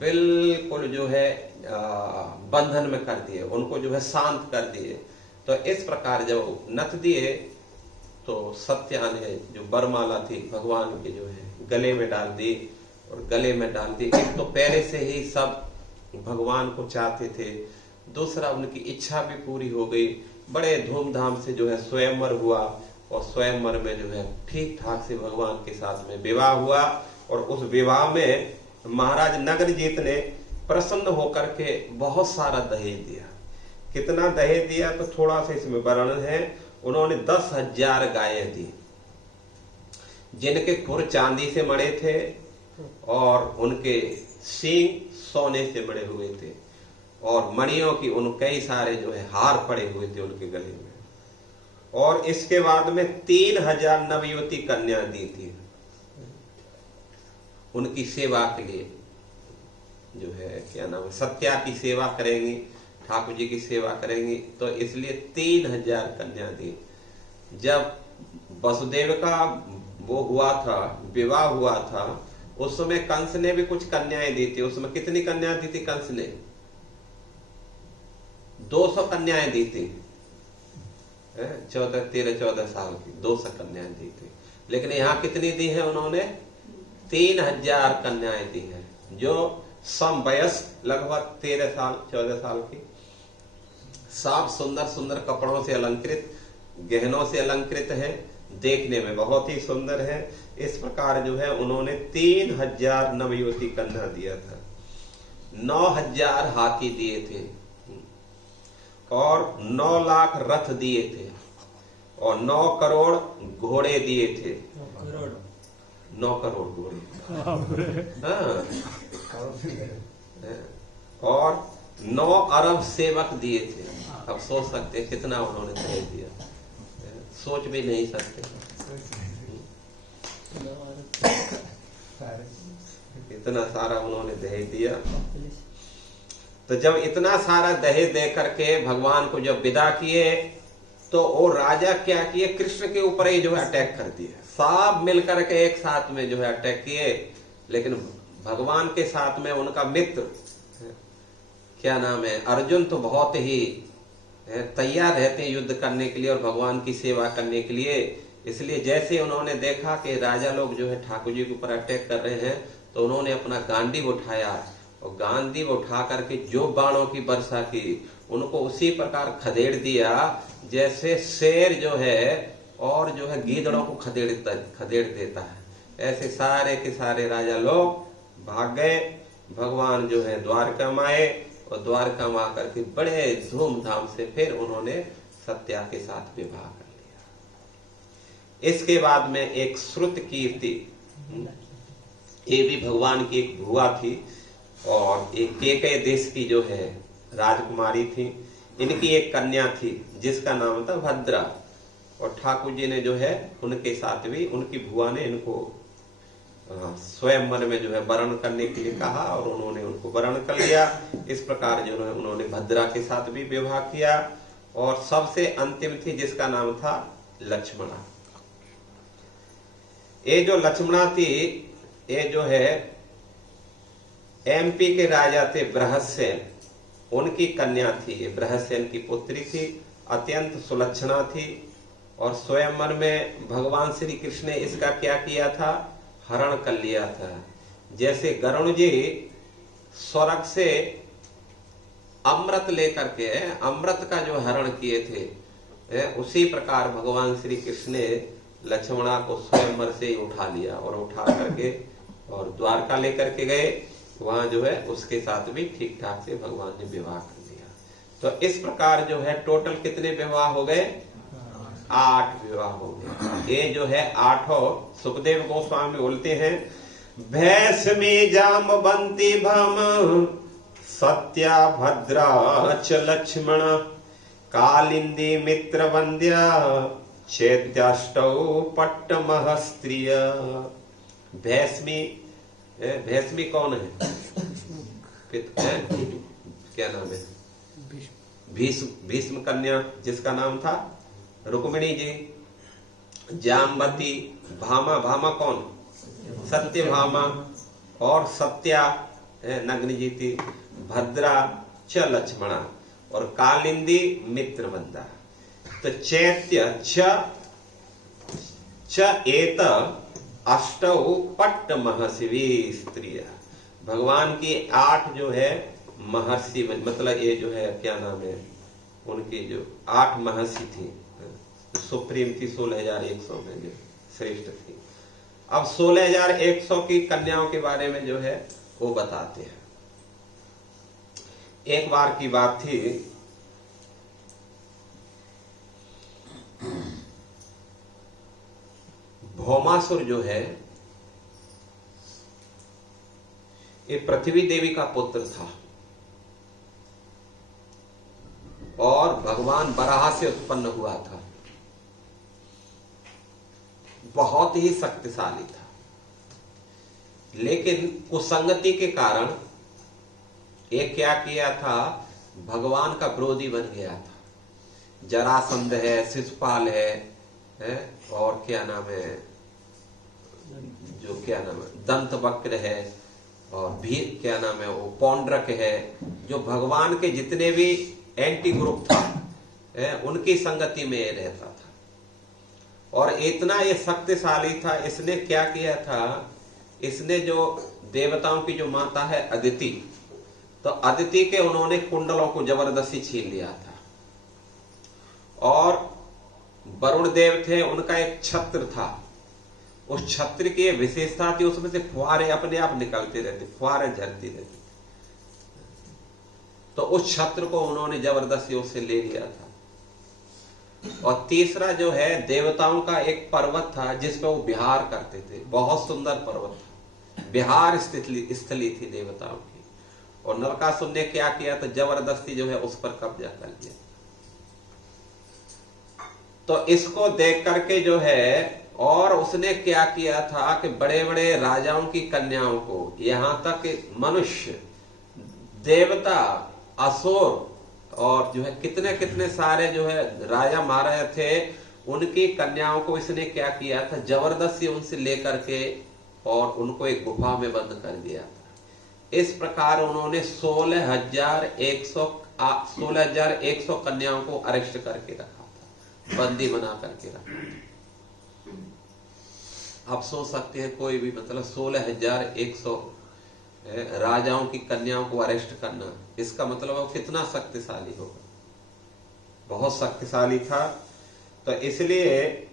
बिल्कुल जो है बंधन में कर दिए, उनको जो है शांत कर दिए। तो इस प्रकार जब नथ दिए तो सत्या ने जो वरमाला थी भगवान के जो है गले में डाल दी, और गले में डाल दी। एक तो पहले से ही सब भगवान को चाहते थे, दूसरा उनकी इच्छा भी पूरी हो गई। बड़े धूमधाम से जो है स्वयंवर हुआ, और स्वयंवर में जो है ठीक ठाक से भगवान के साथ में विवाह हुआ। और उस विवाह में महाराज नगरजीत ने प्रसन्न होकर के बहुत सारा दहेज दिया। कितना दहेज दिया तो थोड़ा सा इसमें वर्णन है। उन्होंने 10,000 गायें दी, जिनके खुर चांदी से मड़े थे और उनके सींग सोने से मड़े हुए थे, और मणियों की उन कई सारे जो है हार पड़े हुए थे उनके गले में। और इसके बाद में 3,000 नवयुवती कन्या दी थी उनकी सेवा के लिए, जो है क्या नाम है, सत्या की सेवा करेंगी, ठाकुर जी की सेवा करेंगी, तो इसलिए 3,000 कन्या दी। जब वसुदेव का वो हुआ था, विवाह हुआ था, उस समय कंस ने भी कुछ कन्याएं दी थी। उसमें कितनी कन्याएं दी थी कंस ने? 200 कन्याएं दी थी, 13-14 साल की 200 कन्याएं दी थी। लेकिन यहाँ कितनी दी है उन्होंने? 3,000 कन्याएं दी हैं, जो समवयस्क लगभग 13-14 साल की, सब सुंदर सुंदर कपड़ों से अलंकृत, गहनों से अलंकृत है, देखने में बहुत ही सुंदर है। इस प्रकार जो है उन्होंने 3,000 नवयुवती कन्या दिया था, 9,000 हाथी दिए थे, और 9 लाख रथ दिए थे, और 9 करोड़ घोड़े दिए थे। 9 करोड़ घोड़े, हाँ। और 9 अरब सेवक दिए थे। अब सोच सकते हैं कितना उन्होंने दहेज दिया, सोच भी नहीं सकते। इतना सारा उन्होंने दहेज दिया। तो जब इतना सारा दहेज दे करके भगवान को जब विदा किए, तो वो राजा क्या किए, कृष्ण के ऊपर ही जो है अटैक कर दिए। सब मिलकर के एक साथ में जो है अटैक किए, लेकिन भगवान के साथ में उनका मित्र क्या नाम है, अर्जुन, तो बहुत ही तैयार रहते हैं युद्ध करने के लिए और भगवान की सेवा करने के लिए। इसलिए जैसे उन्होंने देखा कि राजा लोग जो है ठाकुर जी के ऊपर अटैक कर रहे हैं, तो उन्होंने अपना गांडीव उठाया, और गांडीव उठा करके जो बाणों की वर्षा की, उनको उसी प्रकार खदेड़ दिया जैसे शेर जो है और जो है गीदड़ों को खदेड़ देता है। ऐसे सारे के सारे राजा लोग भाग गए। भगवान जो है द्वारका में आए, और द्वारका में आकर के बड़े धूमधाम से फिर उन्होंने सत्या के साथ विवाह कर लिया। इसके बाद में एक श्रुत कीर्ति, ये भी भगवान की एक भुआ थी, और एक केकय देश की जो है राजकुमारी थी। इनकी एक कन्या थी जिसका नाम था भद्रा, और ठाकुर जी ने जो है उनके साथ भी, उनकी भुआ ने इनको स्वयंवर में जो है वरण करने के लिए कहा, और उन्होंने उनको वरण कर लिया। इस प्रकार जो है उन्होंने भद्रा के साथ भी विवाह किया। और सबसे अंतिम थी जिसका नाम था लक्ष्मणा। ये जो लक्ष्मणा थी, ये जो है एमपी के राजा थे बृहस्सेन, उनकी कन्या थी। ये बृहस्सेन की पुत्री थी, अत्यंत सुलक्षणा थी। और स्वयंवर में भगवान श्री कृष्ण ने इसका क्या किया था, हरण कर लिया था। जैसे गरुण जी स्वर्ग से अमृत लेकर के अमृत का जो हरण किए थे, उसी प्रकार भगवान श्री कृष्ण ने लक्ष्मणा को स्वयंवर से उठा लिया, और उठा करके और द्वारका लेकर के गए। वहां जो है उसके साथ भी ठीक ठाक से भगवान ने विवाह कर दिया। तो इस प्रकार जो है टोटल कितने विवाह हो गए? 8 विवाह हो गए। ये जो है 8 सुखदेव गोस्वामी बोलते हैं, भैसमी जामवंती भम सत्या भद्रा च लक्ष्मण कालिंदी मित्र वंद्या चैत्याष्टौ पट्टमह स्त्रिय। भैसमी कौन है? क्या नाम है? भीष्म कन्या जिसका नाम था रुक्मिणी जी। जामवती, भामा कौन? सत्य भामा। और सत्या नग्नजीति भद्रा च लक्ष्मणा और कालिंदी मित्र बंदा। तो चैत्य च एत अष्टौ पट्ट महर्षि स्त्रिय। भगवान की 8 जो है महर्षि, मतलब ये जो है क्या नाम है, उनकी जो 8 महर्षि थी, सुप्रीम थी 16,100 में जो श्रेष्ठ थी। अब 16,100 की कन्याओं के बारे में जो है वो बताते हैं। एक बार की बात थी, भौमासुर जो है ये पृथ्वी देवी का पुत्र था और भगवान बराह से उत्पन्न हुआ था। बहुत ही शक्तिशाली था, लेकिन कुसंगति के कारण ये क्या किया था, भगवान का विरोधी बन गया था। जरासंध है, शिशुपाल है और क्या नाम है, जो क्या नाम है, दंत वक्र है और भी क्या नाम है वो पौंड्रक है, जो भगवान के जितने भी एंटी ग्रुप था उनकी संगति में ये रहता था। और इतना ये शक्तिशाली था, इसने क्या किया था, इसने जो देवताओं की जो माता है अदिति, तो अदिति के उन्होंने कुंडलों को जबरदस्ती छीन लिया था। और वरुण देव थे, उनका एक छत्र था, उस छत्र की विशेषता थी उसमें से फुहारे अपने आप निकलते रहते, फुहारे झरती रहती। तो उस छत्र को उन्होंने जबरदस्ती उससे ले लिया था। और तीसरा जो है, देवताओं का एक पर्वत था जिसपे वो विहार करते थे, बहुत सुंदर पर्वत था, विहार स्थली थी देवताओं की। और नरकासुर ने क्या किया, तो जबरदस्ती जो है उस पर कब्जा कर लिया। तो इसको देख करके जो है, और उसने क्या किया था कि बड़े बड़े राजाओं की कन्याओं को, यहां तक मनुष्य, देवता, असुर और जो है कितने कितने सारे जो है राजा महाराजा थे, उनकी कन्याओं को इसने क्या किया था, जबरदस्ती उनसे लेकर के और उनको एक गुफा में बंद कर दिया था। इस प्रकार उन्होंने 16,100 कन्याओं को अरेस्ट करके रखा था, बंदी बना करके रखा था। आप सोच सकते हैं, कोई भी मतलब 16,100 राजाओं की कन्याओं को अरेस्ट करना, इसका मतलब वो कितना शक्तिशाली होगा, बहुत शक्तिशाली था। तो इसलिए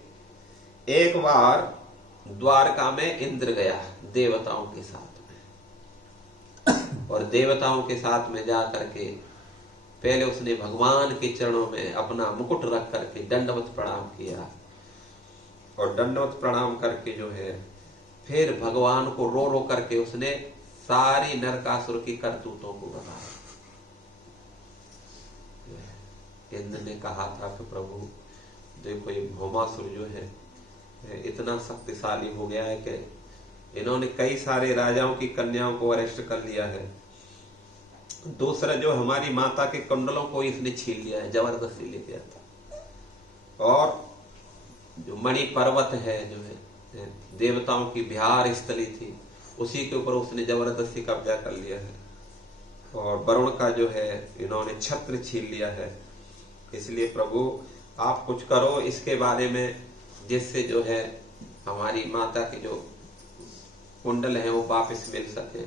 एक बार द्वारका में इंद्र गया देवताओं के साथ में, और देवताओं के साथ में जा करके पहले उसने भगवान के चरणों में अपना मुकुट रख करके दंडवत प्रणाम किया। और दंडवत प्रणाम करके जो है फिर भगवान को रो रो करके उसने सारी नरकासुर की करतूतों को बताया। इंद्र ने कहा था कि प्रभु देखो, ये भौमासुर जो है इतना शक्तिशाली हो गया है कि इन्होंने कई सारे राजाओं की कन्याओं को अरेस्ट कर लिया है। दूसरा जो हमारी माता के कुंडलों को इसने छीन लिया है, जबरदस्ती ले गया था। और जो मणि पर्वत है जो है देवताओं की विहार स्थली थी, उसी के ऊपर उसने जबरदस्ती कब्जा कर लिया है। और वरुण का जो है इन्होंने छत्र छीन लिया है। इसलिए प्रभु आप कुछ करो इसके बारे में, जिससे जो है हमारी माता के जो कुंडल हैं वो वापस मिल सके।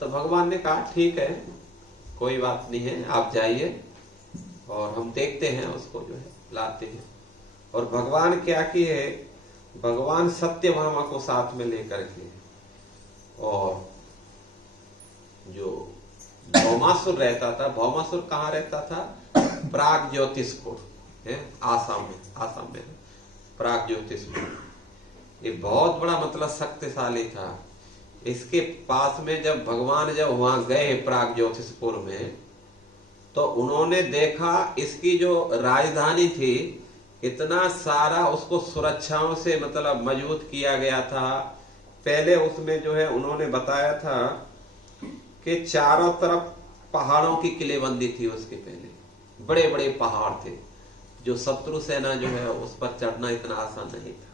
तो भगवान ने कहा ठीक है, कोई बात नहीं है, आप जाइए और हम देखते हैं, उसको जो है लाते हैं। और भगवान क्या किए, भगवान सत्यभामा को साथ में लेकर के, और जो भौमासुर रहता था, भौमासुर कहाँ रहता था, प्राग ज्योतिषपुर है, आसाम में प्राग ज्योतिषपुर। ये बहुत बड़ा मतलब शक्तिशाली था। इसके पास में जब भगवान जब वहां गए प्राग ज्योतिषपुर में, तो उन्होंने देखा इसकी जो राजधानी थी इतना सारा उसको सुरक्षाओं से मतलब मजबूत किया गया था। पहले उसमें जो है उन्होंने बताया था कि चारों तरफ पहाड़ों की किलेबंदी थी। उसके पहले बड़े बड़े पहाड़ थे, जो शत्रु सेना जो है उस पर चढ़ना इतना आसान नहीं था।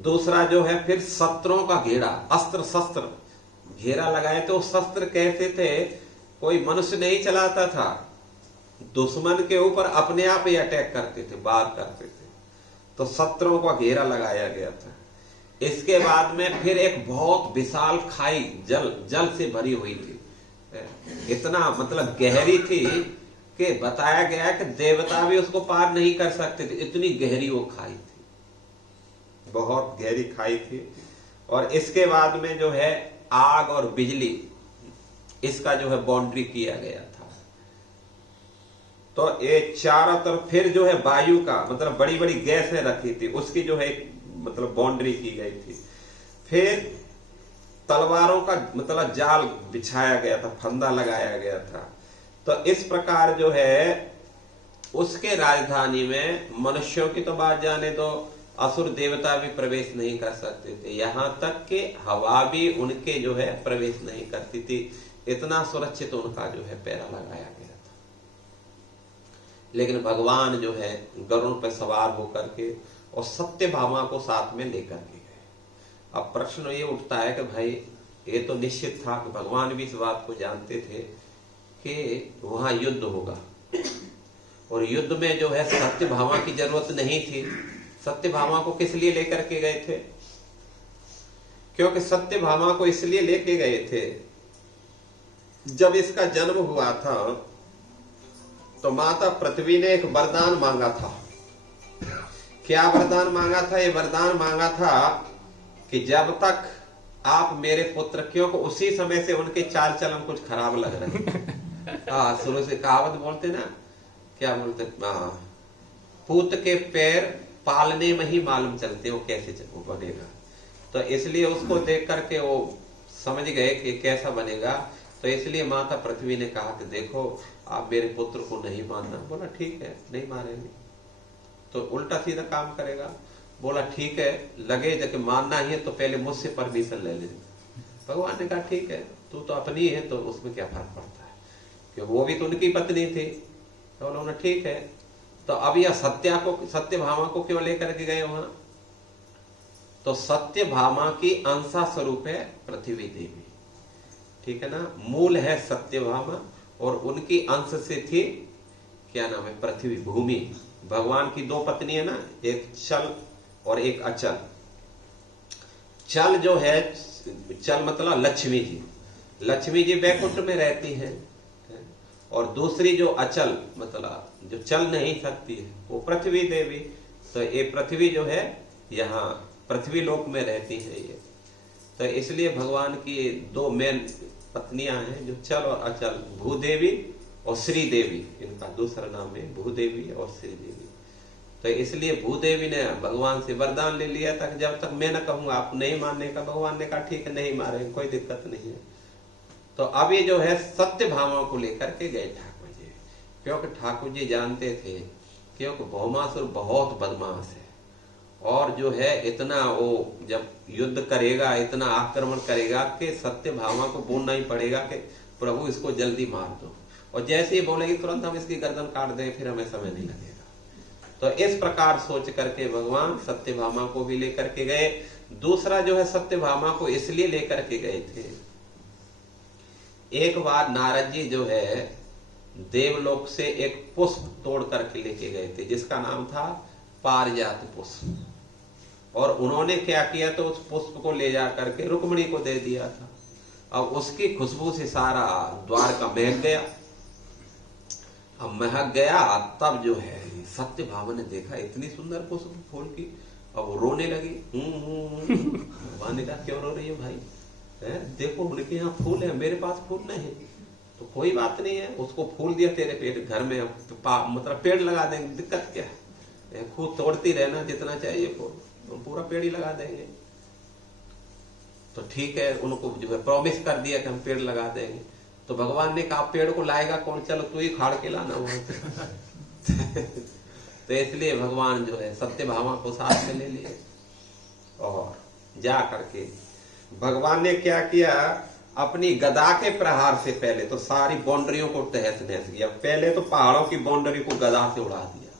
दूसरा जो है फिर शस्त्रों का घेरा, अस्त्र शस्त्र घेरा लगाए तो शस्त्र कैसे थे, कोई मनुष्य नहीं चलाता था, दुश्मन के ऊपर अपने आप ही अटैक करते थे, वार करते थे। तो शस्त्रों का घेरा लगाया गया था। इसके बाद में फिर एक बहुत विशाल खाई जल से भरी हुई थी, इतना मतलब गहरी थी कि बताया गया कि देवता भी उसको पार नहीं कर सकते थे, इतनी गहरी वो खाई थी, बहुत गहरी खाई थी। और इसके बाद में जो है आग और बिजली, इसका जो है बाउंड्री किया गया था। तो ये चारों तरफ फिर जो है वायु का मतलब बड़ी बड़ी गैसें रखी थी, उसकी जो है मतलब बाउंड्री की गई थी। फिर तलवारों का मतलब जाल बिछाया गया था, फंदा लगाया गया था। तो इस प्रकार जो है उसके राजधानी में मनुष्यों की तो बात जाने दो, असुर देवता भी प्रवेश नहीं कर सकते थे, यहां तक कि हवा भी उनके जो है प्रवेश नहीं करती थी। इतना सुरक्षित उनका जो है पैरा लगाया गया था। लेकिन भगवान जो है गरुड़ पर सवार होकर के और सत्यभामा को साथ में लेकर के गए। अब प्रश्न ये उठता है कि भाई ये तो निश्चित था कि भगवान भी इस बात को जानते थे कि वहां युद्ध होगा, और युद्ध में जो है सत्यभामा की जरूरत नहीं थी। सत्यभामा को किस लिए लेकर के गए थे? क्योंकि सत्यभामा को इसलिए लेके गए थे, जब इसका जन्म हुआ था तो माता पृथ्वी ने एक वरदान मांगा था। क्या वरदान मांगा था? ये वरदान मांगा था कि जब तक आप मेरे पुत्र, क्योंकि उसी समय से उनके चाल चलन कुछ खराब लग रहे हाँ, शुरू से कहावत बोलते ना, क्या बोलते, पूत के पैर पालने में ही मालूम चलते वो कैसे वो बनेगा। तो इसलिए उसको देख करके वो समझ गए कि कैसा बनेगा। तो इसलिए माता पृथ्वी ने कहा कि देखो आप मेरे पुत्र को नहीं मानना। बोला ठीक है, नहीं मारेंगे। तो उल्टा सीधा काम करेगा। बोला ठीक है, लगे जब मानना ही है तो पहले मुझसे परमिशन ले लेना। भगवान ने कहा ठीक है, तू तो अपनी है तो उसमें क्या फर्क पड़ता है, क्योंकि वो भी तो उनकी पत्नी थी। तो उन्होंने ठीक है। तो अब यह सत्यभामा को क्यों लेकर के गए वहां? तो सत्यभामा की अंशा स्वरूप है पृथ्वी देवी, ठीक है ना। मूल है सत्यभामा और उनकी अंश से थी क्या नाम है, पृथ्वी, भूमि। भगवान की दो पत्नी है ना, एक चल और एक अचल। चल जो है, चल मतलब लक्ष्मी जी, लक्ष्मी जी वैकुंठ में रहती हैं, और दूसरी जो अचल मतलब जो चल नहीं सकती है वो पृथ्वी देवी। तो ये पृथ्वी जो है यहाँ पृथ्वी लोक में रहती है ये। तो इसलिए भगवान की दो मेन पत्नियां हैं जो चल और अचल, भूदेवी और श्री देवी। इनका दूसरा नाम है भूदेवी और श्री देवी। तो इसलिए भूदेवी ने भगवान से वरदान ले लिया था कि जब तक मैं न कहूंगा आप नहीं मानने का। भगवान ने कहा ठीक है, नहीं मारेंगे, कोई दिक्कत नहीं है। तो अब ये जो है सत्यभामा को लेकर के गए ठाकुर जी, क्योंकि ठाकुर जी जानते थे क्योंकि भौमासुर बहुत बदमाश है, और जो है इतना वो जब युद्ध करेगा, इतना आक्रमण करेगा कि सत्यभामा को बोलना ही पड़ेगा कि प्रभु इसको जल्दी मार दो, और जैसे ही बोलेगी तुरंत हम इसकी गर्दन काट दें, फिर हमें समय नहीं लगेगा। तो इस प्रकार सोच करके भगवान सत्यभामा को भी लेकर के गए। दूसरा जो है सत्यभामा को इसलिए लेकर के गए थे, एक बार नारद जी जो है देवलोक से एक पुष्प तोड़ करके लेके गए थे जिसका नाम था पारिजात पुष्प, और उन्होंने क्या किया तो उस पुष्प को ले जा करके रुक्मिणी को दे दिया था। अब उसकी खुशबू से सारा द्वारका महक गया। अब महक गया, तब जो है सत्यभामा ने देखा इतनी सुंदर पुष्प फूल की, अब वो रोने लगी। भगवान ने कहा क्यों रो रही है भाई, देखो उनके यहाँ फूल है, मेरे पास फूल नहीं है। तो कोई बात नहीं है, उसको फूल दिया तेरे पेट घर में, मतलब पेड़ लगा देंगे, दिक्कत क्या है, खूब तोड़ती रहना जितना चाहिए फूल, तो पूरा पेड़ ही लगा देंगे। तो ठीक है, उनको जो है प्रॉमिस कर दिया कि हम पेड़ लगा देंगे। तो भगवान ने कहा पेड़ को लाएगा कौन, चलो तू ही खाड़ के लाना वहां से। तो इसलिए भगवान जो है सत्यभामा को साथ में ले लिए, और जा करके भगवान ने क्या किया, अपनी गदा के प्रहार से पहले तो सारी बाउंड्रियों को तहस नहस किया। पहले तो पहाड़ों की बाउंड्री को गदा से उड़ा दिया,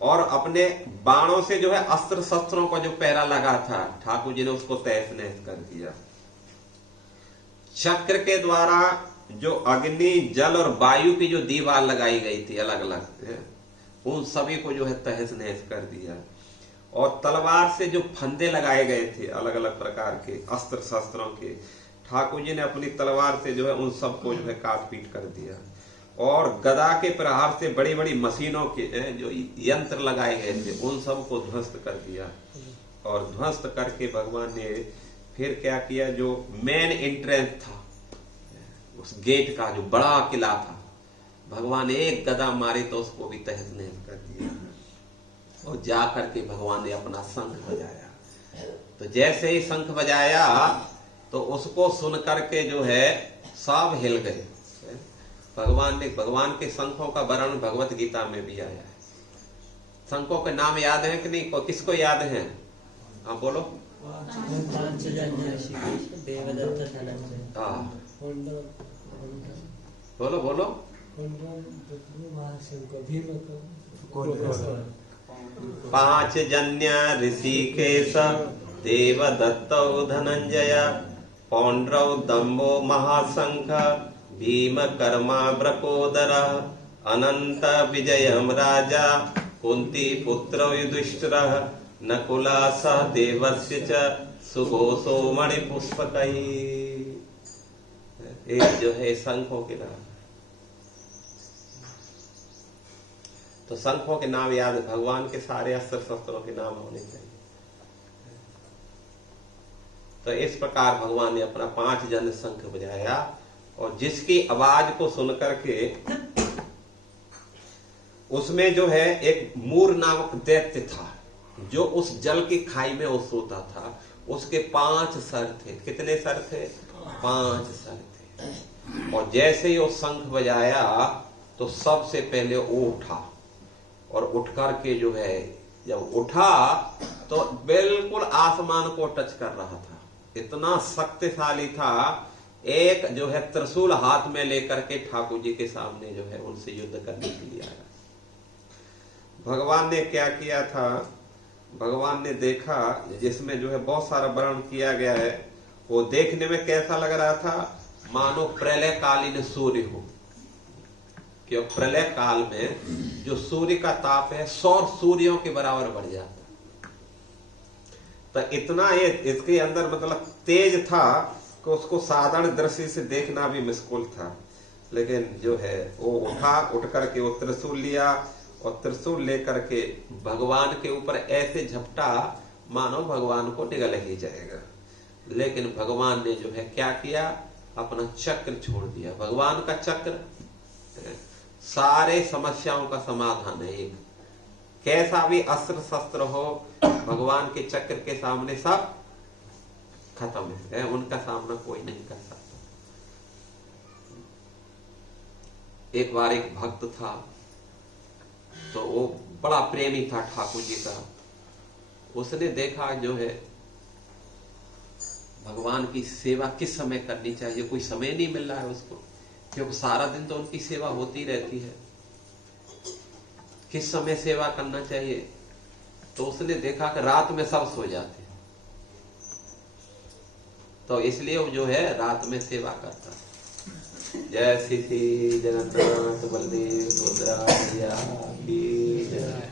और अपने बाणों से जो है अस्त्र शस्त्रों का जो पैरा लगा था ठाकुर जी ने उसको तहस नहस कर दिया। चक्र के द्वारा जो अग्नि, जल और वायु की जो दीवार लगाई गई थी अलग अलग, उन सभी को जो है तहस नहस कर दिया। और तलवार से जो फंदे लगाए गए थे अलग अलग प्रकार के अस्त्र शस्त्रों के, ठाकुर जी ने अपनी तलवार से जो है उन सबको जो है काट पीट कर दिया। और गदा के प्रहार से बड़ी बड़ी मशीनों के जो यंत्र लगाए गए थे उन सबको ध्वस्त कर दिया। और ध्वस्त करके भगवान ने फिर क्या किया, जो मेन एंट्रेंस था उस गेट का, जो बड़ा किला था, भगवान ने एक गदा मारी तो उसको भी तहस नहस कर दिया। और जा करके भगवान ने अपना शंख बजाया। तो जैसे ही शंख बजाया तो उसको सुन करके जो है सब हिल गए। भगवान के शंखों का वर्णन भगवत गीता में भी आया है। शंखों के नाम याद है कि नहीं? किसको याद है? हाँ बोलो। हाँ बोलो बोलो। पांच जन्य ऋषिकेश, देवदत्तौ धनंजय, पौंड्रौ दम्भो महाशंख, भीम कर्मा ब्रकोदर, अनंत विजयम राजा, कुंती पुत्र युधिष्ठिरः, नकुला सह देवस्य च, सुघोषो मणिपुष्पकैः। एक जो है शंखों के नाम। तो शंखों के नाम याद, भगवान के सारे अस्त्र शस्त्रों के नाम होने चाहिए। तो इस प्रकार भगवान ने अपना 5 जन शंख बजाया। और जिसकी आवाज को सुनकर के उसमें जो है एक मूर नामक दैत्य था, जो उस जल की खाई में वो सोता था। उसके 5 सर थे। कितने सर थे? 5 सर थे। और जैसे ही वो शंख बजाया तो सबसे पहले वो उठा। और उठ करके जो है जब उठा तो बिल्कुल आसमान को टच कर रहा था। इतना शक्तिशाली था। एक जो है त्रिशूल हाथ में लेकर के ठाकुर जी के सामने जो है उनसे युद्ध करने के लिए आया। भगवान ने क्या किया था? भगवान ने देखा, जिसमें जो है बहुत सारा वर्णन किया गया है, वो देखने में कैसा लग रहा था? मानो प्रलय कालीन सूर्य हो। क्योंकि प्रलय काल में जो सूर्य का ताप है 100 सूर्यों के बराबर बढ़ जाता। तो इतना ये इसके अंदर मतलब तेज था कि उसको साधारण दृष्टि से देखना भी मुश्किल था। लेकिन जो है वो उठा, उठ करके वो त्रिशूल लिया और त्रिशूल लेकर के भगवान के ऊपर ऐसे झपटा मानो भगवान को निगल ही जाएगा। लेकिन भगवान ने जो है क्या किया? अपना चक्र छोड़ दिया। भगवान का चक्र सारे समस्याओं का समाधान है। एक कैसा भी अस्त्र शस्त्र हो, भगवान के चक्र के सामने सब खत्म है। उनका सामना कोई नहीं कर सकता। एक बार एक भक्त था, तो वो बड़ा प्रेमी था ठाकुर जी का। उसने देखा जो है भगवान की सेवा किस समय करनी चाहिए, कोई समय नहीं मिल रहा है उसको, क्योंकि सारा दिन तो उनकी सेवा होती रहती है। किस समय सेवा करना चाहिए? तो उसने देखा कि रात में सब सो जाते हैं, तो इसलिए वो जो है रात में सेवा करता। जय श्री श्री जगन्नाथ बलदेव सुभद्रा की जय।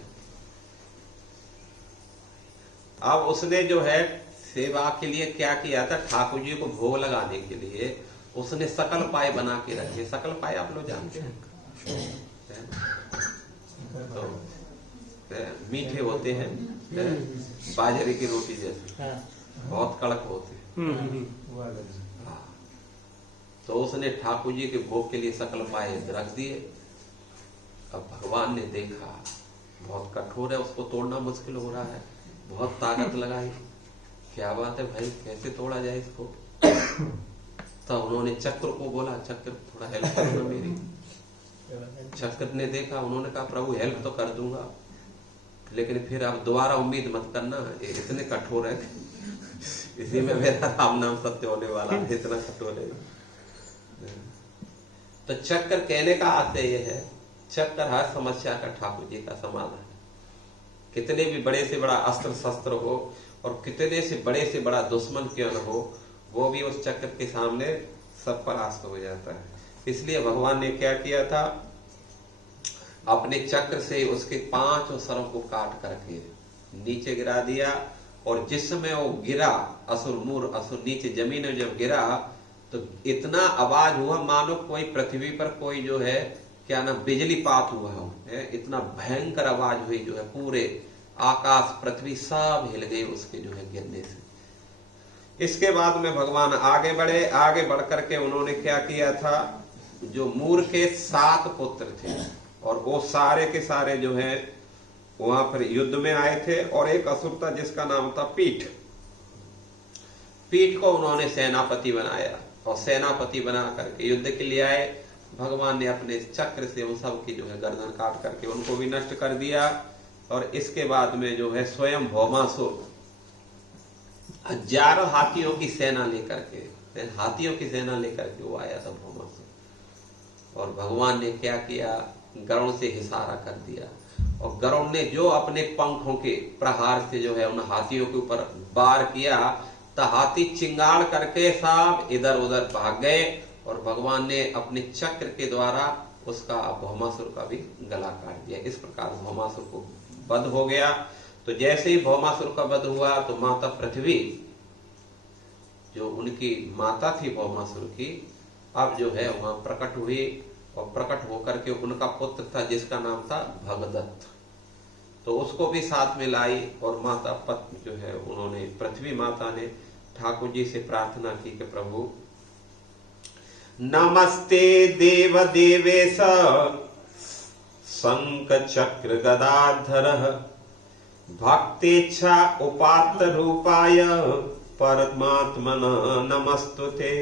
अब उसने जो है सेवा के लिए क्या किया था? ठाकुर जी को भोग लगाने के लिए उसने सकल पाए बना के रखे। सकल पाए आप लोग जानते हैं? तो मीठे होते हैं, बाजरे की रोटी जैसे, बहुत कड़क होते हैं। तो उसने ठाकुर जी के भोग के लिए सकल पाए रख दिए। अब भगवान ने देखा बहुत कठोर है, उसको तोड़ना मुश्किल हो रहा है, बहुत ताकत लगाई। क्या बात है भाई, कैसे तोड़ा जाए इसको? तो उन्होंने चक्र को बोला, चक्र थोड़ा हेल्प करो ना मेरी। चक्र ने देखा, उन्होंने कहा प्रभु हेल्प तो कर दूंगा, लेकिन फिर आप दोबारा उम्मीद मत करना, इतने कठोर है, इसी में मेरा राम नाम सत्य होने वाला है, इतना कठोर है। तो चक्र कहने का अर्थ ये है, चक्र हर समस्या का ठाकुर जी का समाधान। कितने भी बड़े से बड़ा अस्त्र शस्त्र हो और कितने से बड़ा दुश्मन क्यों न हो, वो भी उस चक्र के सामने सब परास्त हो जाता है। इसलिए भगवान ने क्या किया था, अपने चक्र से उसके 5 सरों को काट करके नीचे गिरा दिया। और जिस समय वो गिरा, असुर नीचे जमीन में जब गिरा तो इतना आवाज हुआ मानो कोई पृथ्वी पर कोई जो है क्या ना बिजलीपात हुआ हो, इतना भयंकर आवाज हुई जो है, पूरे आकाश पृथ्वी सब हिल गई उसके जो है गिरने से। इसके बाद में भगवान आगे बढ़े। आगे बढ़ करके उन्होंने क्या किया था, जो मूर के 7 पुत्र थे और वो सारे के सारे जो है वहां पर युद्ध में आए थे। और एक असुर था जिसका नाम था पीठ को उन्होंने सेनापति बनाया और सेनापति बना करके युद्ध के लिए आए। भगवान ने अपने चक्र से उन सब की जो है गर्दन काट करके उनको भी नष्ट कर दिया। और इसके बाद में जो है स्वयं भौमासुर 1000 हाथियों की सेना लेकर के वो आया था भौमासुर। और भगवान ने क्या किया, गरुड़ से इशारा कर दिया और गरुड़ ने जो अपने पंखों के प्रहार से जो है उन हाथियों के ऊपर वार किया तो हाथी चिंगाड़ करके सब इधर उधर भाग गए। और भगवान ने अपने चक्र के द्वारा उसका भौमासुर का भी गला काट दिया। इस प्रकार भौमासुर को वध हो गया। तो जैसे ही भौमासुर का वध हुआ तो माता पृथ्वी, जो उनकी माता थी भौमासुर की, अब जो है वहां प्रकट हुई और प्रकट होकर के उनका पुत्र था जिसका नाम था भगदत्त, तो उसको भी साथ में लाई। और माता पत्नी जो है उन्होंने, पृथ्वी माता ने ठाकुर जी से प्रार्थना की कि प्रभु नमस्ते देव देवेश शंख चक्र गदाधर भक्तेच्छा उपात्त रूपाय परमात्मन नमस्तुते।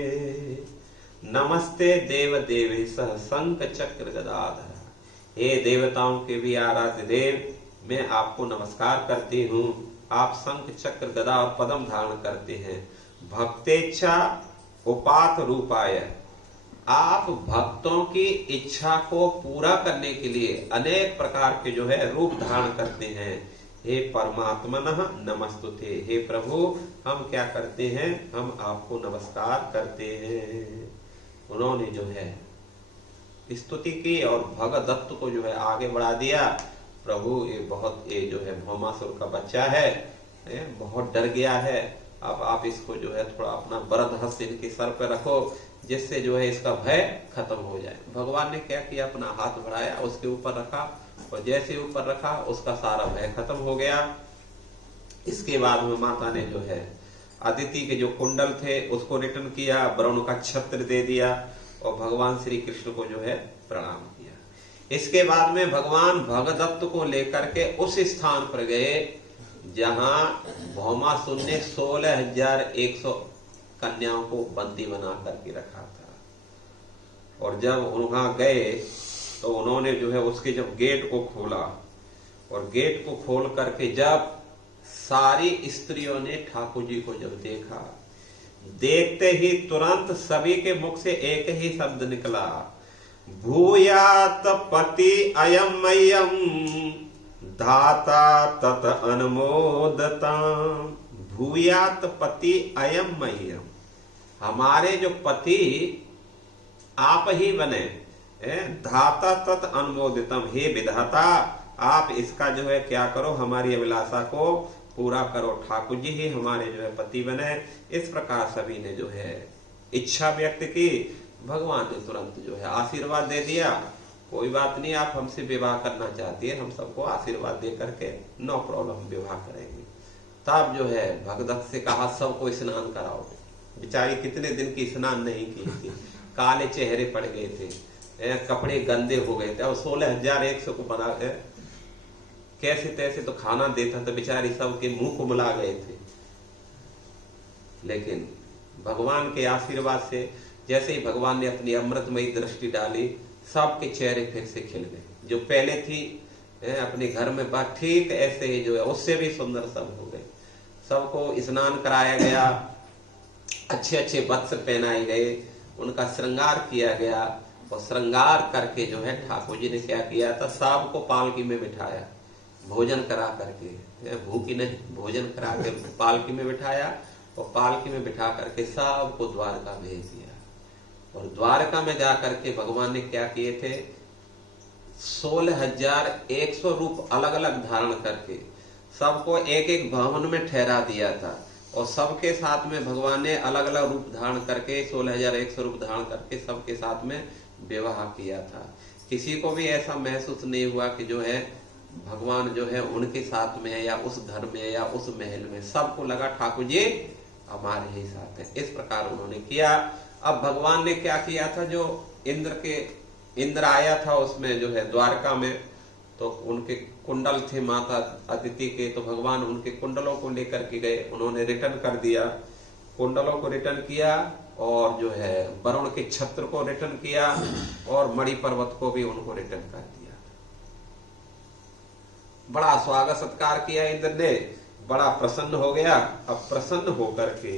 नमस्ते देव देवेश शंख चक्र गदाधर, हे देवताओं के भी आराध्य देव, मैं आपको नमस्कार करती हूँ। आप शंख चक्र गदा और पद्म धारण करते हैं। भक्तेच्छा उपात रूपाय, आप भक्तों की इच्छा को पूरा करने के लिए अनेक प्रकार के जो है रूप धारण करते हैं। हे परमात्मनः नमस्तुते, हे प्रभु हम क्या करते हैं, हम आपको नमस्कार करते हैं। उन्होंने जो है स्तुति की और भगदत्त को जो है आगे बढ़ा दिया। प्रभु ये जो है भौमासुर का बच्चा है, बहुत डर गया है, अब आप इसको जो है थोड़ा अपना वरद हस्त इनके सर पे रखो जिससे जो है इसका भय खत्म हो जाए। भगवान ने क्या किया, अपना हाथ बढ़ाया, उसके ऊपर रखा और जैसे ऊपर रखा उसका सारा भय खत्म हो गया। इसके बाद में माता ने जो है अदिति के जो कुंडल थे उसको रिटर्न किया, वरुण का छत्र दे दिया और भगवान श्री कृष्ण को जो है प्रणाम किया। इसके बाद में भगवान भगदत्त को लेकर के उस स्थान पर गए जहां भौमासुर ने 16,100 कन्याओं को बंदी बना करके रखा था। और जब वहां गए तो उन्होंने जो है उसके जब गेट को खोला और गेट को खोल करके जब सारी स्त्रियों ने ठाकुर जी को जब देखा, देखते ही तुरंत सभी के मुख से एक ही शब्द निकला, भूयात पति अयम मय्यम धाता तत अनुमोदता। भूयात पति अयम मय्यम, हमारे जो पति आप ही बने, धाता तत अनुमोदितम, हे विधाता आप इसका जो है क्या करो, हमारी अभिलाषा को पूरा करो, ठाकुर जी ही हमारे जो है पति बने। इस प्रकार सभी ने जो है इच्छा व्यक्त की। भगवान ने तुरंत जो है आशीर्वाद दे दिया, कोई बात नहीं, आप हमसे विवाह करना चाहती है, हम सबको आशीर्वाद दे करके नो प्रॉब्लम विवाह करेंगे। तब जो है भगदत्त से कहा सबको स्नान कराओ। बेचारी कितने दिन की स्नान नहीं की थी, काले चेहरे पड़ गए थे, कपड़े गंदे हो गए थे और 16,100 को बना के कैसे तैसे तो खाना देता तो बेचारी सबके मुंह को मिला गए थे। लेकिन भगवान के आशीर्वाद से जैसे ही भगवान ने अपनी अमृतमयी दृष्टि डाली, सबके चेहरे फिर से खिल गए। जो पहले थी अपने घर में बात, ठीक ऐसे ही जो है उससे भी सुंदर सब हो गए। सबको स्नान कराया गया, अच्छे अच्छे वस्त्र पहनाए गए, उनका श्रृंगार किया गया और श्रृंगार करके जो है ठाकुर जी ने क्या किया था, सबको पालकी में बिठाया, भोजन करा करके, भूखी नहीं, भोजन करा के पालकी में बिठाया और पालकी में बिठा करके सबको द्वारका भेज दिया। और द्वारका में जाकर के भगवान ने क्या किए थे, 16,100 रूप अलग अलग धारण करके सबको एक एक भवन में ठहरा दिया था, और सबके साथ में भगवान ने अलग अलग रूप धारण करके 16,100 रूप धारण करके सबके साथ में विवाह किया था। किसी को भी ऐसा महसूस नहीं हुआ कि जो है भगवान जो है उनके साथ में है या उस घर में या उस महल में, सबको लगा ठाकुर जी हमारे ही साथ है। इस प्रकार उन्होंने किया। अब भगवान ने क्या किया था, जो इंद्र आया था उसमें जो है द्वारका में, तो उनके कुंडल थे माता अदिति के, तो भगवान उनके कुंडलों को लेकर के गए, उन्होंने रिटर्न कर दिया, कुंडलों को रिटर्न किया, और जो है वरुण के छत्र को रिटर्न किया, और मणि पर्वत को भी उनको रिटर्न कर दिया। बड़ा स्वागत सत्कार किया इंद्र ने, बड़ा प्रसन्न हो गया। अब प्रसन्न होकर के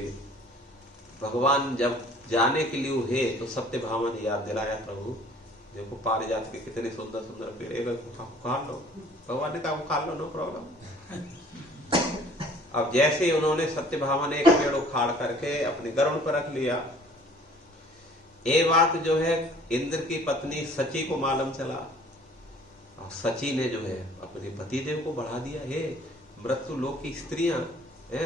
भगवान जब जाने के लिए हुए तो सत्यभामा ने याद दिलाया, प्रभु देखो पारिजात के कितने सुंदर सुंदर पेड़, एक उखाड़ लो। भगवान ने कहा उखाड़ लो, नो प्रॉब्लम। अब जैसे उन्होंने सत्यभामा ने एक पेड़ उखाड़ करके अपने गरुड़ पर रख लिया, ये बात जो है इंद्र की पत्नी सची को मालूम चला, और सची ने जो है अपने पतिदेव को बढ़ा दिया, हे मृत्यु लोक की स्त्रियां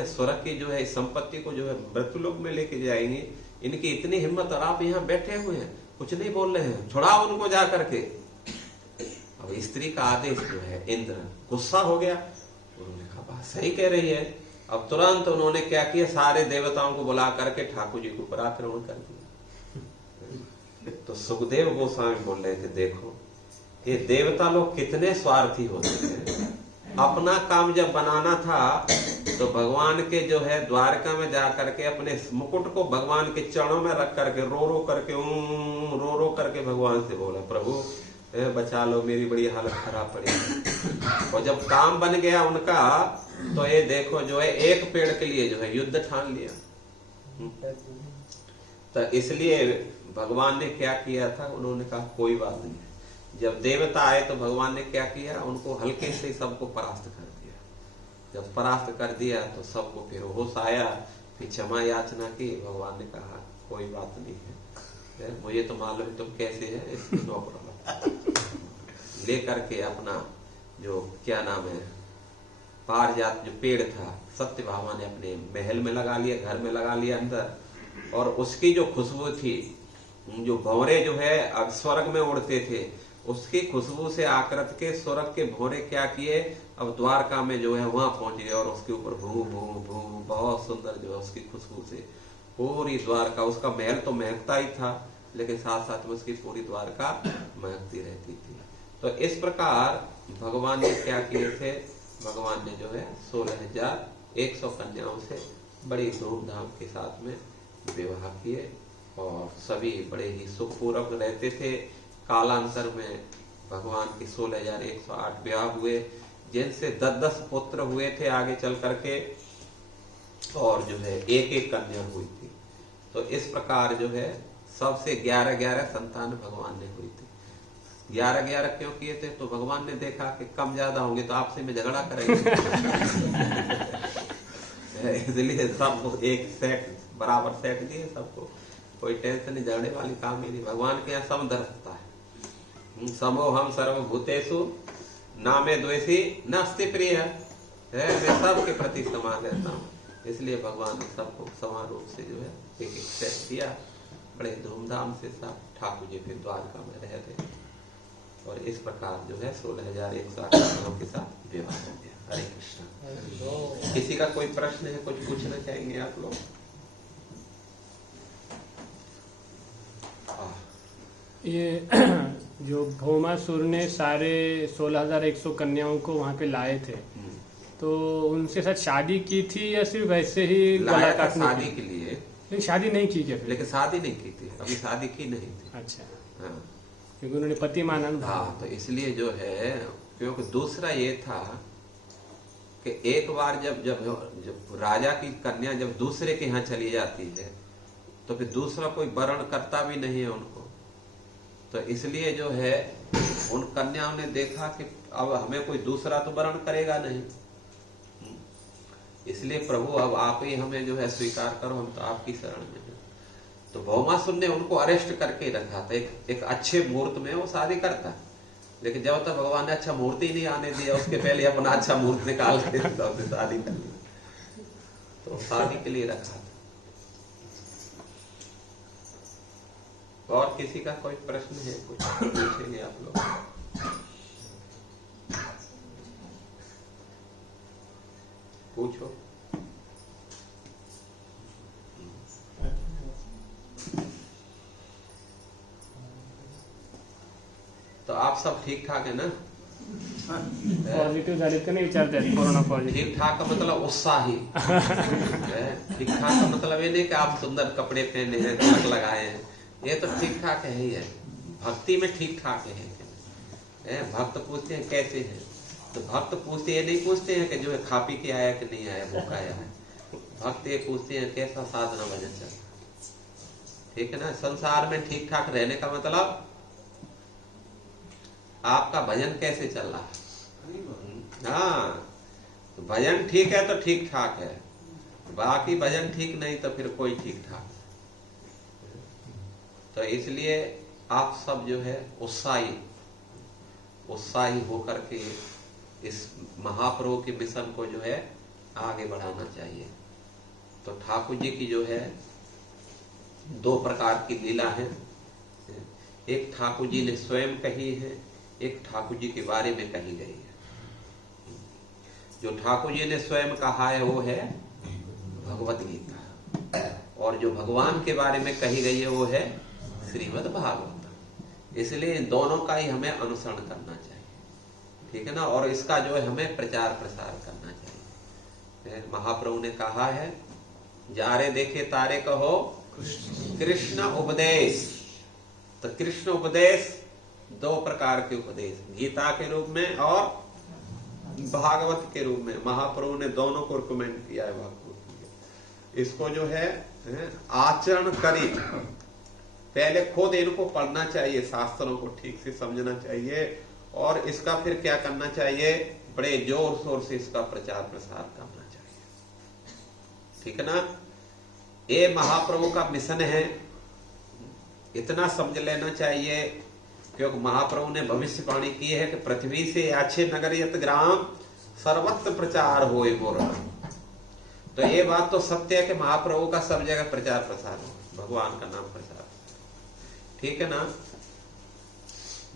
स्वर्ग की जो है संपत्ति को जो है मृत्यु लोक में लेके जाएंगी, इनकी इतनी हिम्मत, और आप यहाँ बैठे हुए हैं कुछ नहीं बोल रहे हैं, छुड़ाओ उनको जा करके। अब स्त्री का आदेश जो है, इंद्र गुस्सा हो गया, उन्होंने कहा बात सही कह रही है। अब तुरंत उन्होंने क्या किया, सारे देवताओं को बुला करके ठाकुर जी को पराक्रमण कर दिया। तो सुखदेव गोस्वामी बोल रहे थे, देखो ये देवता लोग कितने स्वार्थी होते हैं। अपना काम जब बनाना था तो भगवान के जो है द्वारका में जा करके अपने मुकुट को भगवान के चरणों में रख करके रो रो करके भगवान से बोला, प्रभु बचा लो, मेरी बड़ी हालत खराब पड़ी। और जब काम बन गया उनका, तो ये देखो जो है एक पेड़ के लिए जो है युद्ध ठान लिया। तो इसलिए भगवान ने क्या किया था, उन्होंने कहा कोई बात नहीं। जब देवता आए तो भगवान ने क्या किया, उनको हल्के से सबको परास्त कर दिया। जब परास्त कर दिया तो सबको फिर होश आया, फिर क्षमा याचना की। भगवान ने कहा कोई बात नहीं है, मुझे तो मालूम है तुम कैसे है, इसकी नो प्रॉब्लम। ले करके अपना जो क्या नाम है पारिजात जो पेड़ था, सत्यभामा ने अपने महल में लगा लिया, घर में लगा लिया अंदर। और उसकी जो खुशबू थी, जो भंवरे जो है अब स्वर्ग में उड़ते थे, उसकी खुशबू से आकृत के स्वर्ग के भंवरे क्या किए, अब द्वारका में जो है वहां पहुंच गए, और उसके ऊपर भू भू भू बहुत सुंदर जो है उसकी खुशबू से पूरी द्वारका, उसका महल तो महकता ही था, लेकिन साथ साथ में उसकी पूरी द्वारका महकती रहती थी। तो इस प्रकार भगवान ने क्या किए थे, भगवान ने जो है 16,100 कन्याओं से बड़ी धूमधाम के साथ में विवाह किए, और सभी बड़े ही सुखपूर्वक रहते थे। कालांतर में भगवान के 16,108 विवाह हुए, जिनसे 10-10 पुत्र हुए थे आगे चल करके, और जो है एक एक कन्या हुई थी। तो इस प्रकार जो है सबसे 11-11 संतान भगवान ने हुई थी। 11-11 क्यों किए थे, तो भगवान ने देखा कि कम ज्यादा होंगे तो आपसे में झगड़ा करेंगे। इसलिए सबको एक सेट बराबर सेट दिए सबको, कोई टेंशन नहीं, झगड़े वाली काम ही नहीं। भगवान के यहाँ समदर्शता है, समोहम सर्वभूतेषु नामे द्वेषी नास्ति प्रिय है, मैं सबके प्रति समान रहता हूँ। इसलिए भगवान ने सबको समान रूप से जो है एक एक सेट दिया, बड़े धूमधाम से सब ठाकुर जी फिर द्वारका में रह गए, और इस प्रकार जो है 16,108 के साथ विवाह हो गया। हरे कृष्ण। किसी का कोई प्रश्न है, कुछ पूछना चाहेंगे आप लोग? ये जो भौमासुर ने सारे 16,100 कन्याओं को वहाँ पे लाए थे, तो उनसे साथ शादी की थी या सिर्फ वैसे ही गला काटने शादी के लिए? लेकिन शादी नहीं की क्या फिर? लेकिन शादी नहीं की थी, अभी शादी की नहीं थी। अच्छा, हाँ, क्योंकि उन्होंने पति माना ना। हाँ, तो इसलिए जो है, क्योंकि दूसरा ये था कि एक बार जब राजा की कन्या जब दूसरे के यहाँ चली जाती है, तो फिर दूसरा कोई वरण करता भी नहीं है उनको। तो इसलिए जो है उन कन्याओं ने देखा कि अब हमें कोई दूसरा तो वरण करेगा नहीं, इसलिए प्रभु अब आप ही हमें जो है स्वीकार करो, हम तो आपकी शरण में हैं। तो भौमासुर ने उनको अरेस्ट करके रखा था। एक अच्छे मुहूर्त में वो शादी करता, लेकिन जब तक भगवान ने अच्छा मुहूर्त ही नहीं आने दिया, उसके पहले अपना अच्छा मुहूर्त निकाल के तो शादी कर ली। तो शादी के लिए रखा था। और किसी का कोई प्रश्न है? कुछ पूछेंगे आप लोग? पूछो। तो आप सब ठीक ठाक है ना? पॉजिटिव झाले तो नहीं विचारते कोरोना पॉजिटिव। ठीक ठाक का मतलब उत्साही। ठीक ठाक का मतलब ये नहीं कि आप सुंदर कपड़े पहने हैं, तिलक लगाए हैं, ये तो ठीक ठाक है ही है। भक्ति में ठीक ठाक है। भक्त पूछते हैं कैसे हैं, तो भक्त पूछते ये नहीं पूछते हैं कि जो है खा पी के आया कि नहीं आया, भूखा आया है। भक्त ये पूछते हैं कैसा साधना भजन चल रहा। ठीक है ना? संसार में ठीक ठाक रहने का मतलब आपका भजन कैसे चल रहा है। हाँ, तो भजन ठीक है तो ठीक ठाक है, बाकी भजन ठीक नहीं तो फिर कोई ठीक ठाक। तो इसलिए आप सब जो है उत्साही होकर के इस महाप्रभु के मिशन को जो है आगे बढ़ाना चाहिए। तो ठाकुर जी की जो है 2 प्रकार की लीला है। एक ठाकुर जी ने स्वयं कही है, एक ठाकुर जी के बारे में कही गई है। जो ठाकुर जी ने स्वयं कहा है वो है भगवत गीता, और जो भगवान के बारे में कही गई है वो है श्रीमद् भागवत। इसलिए इन दोनों का ही हमें अनुसरण करना चाहिए। ठीक है ना? और इसका जो है हमें प्रचार प्रसार करना चाहिए। महाप्रभु ने कहा है, जारे देखे तारे कहो कृष्ण उपदेश। तो कृष्ण उपदेश 2 प्रकार के उपदेश, गीता के रूप में और भागवत के रूप में। महाप्रभु ने दोनों को रिकमेंड किया है भागवत। इसको जो है आचरण करी। पहले खुद इनको पढ़ना चाहिए, शास्त्रों को ठीक से समझना चाहिए, और इसका फिर क्या करना चाहिए, बड़े जोर शोर से इसका प्रचार प्रसार करना चाहिए। ठीक है ना? ये महाप्रभु का मिशन है, इतना समझ लेना चाहिए। क्योंकि महाप्रभु ने भविष्यवाणी की है कि पृथ्वी से अच्छे नगर यत ग्राम सर्वत्र प्रचार होए मोर। तो ये बात तो सत्य है कि महाप्रभु का सब जगह प्रचार प्रसार हो, भगवान का नाम प्रचार। ठीक है ना?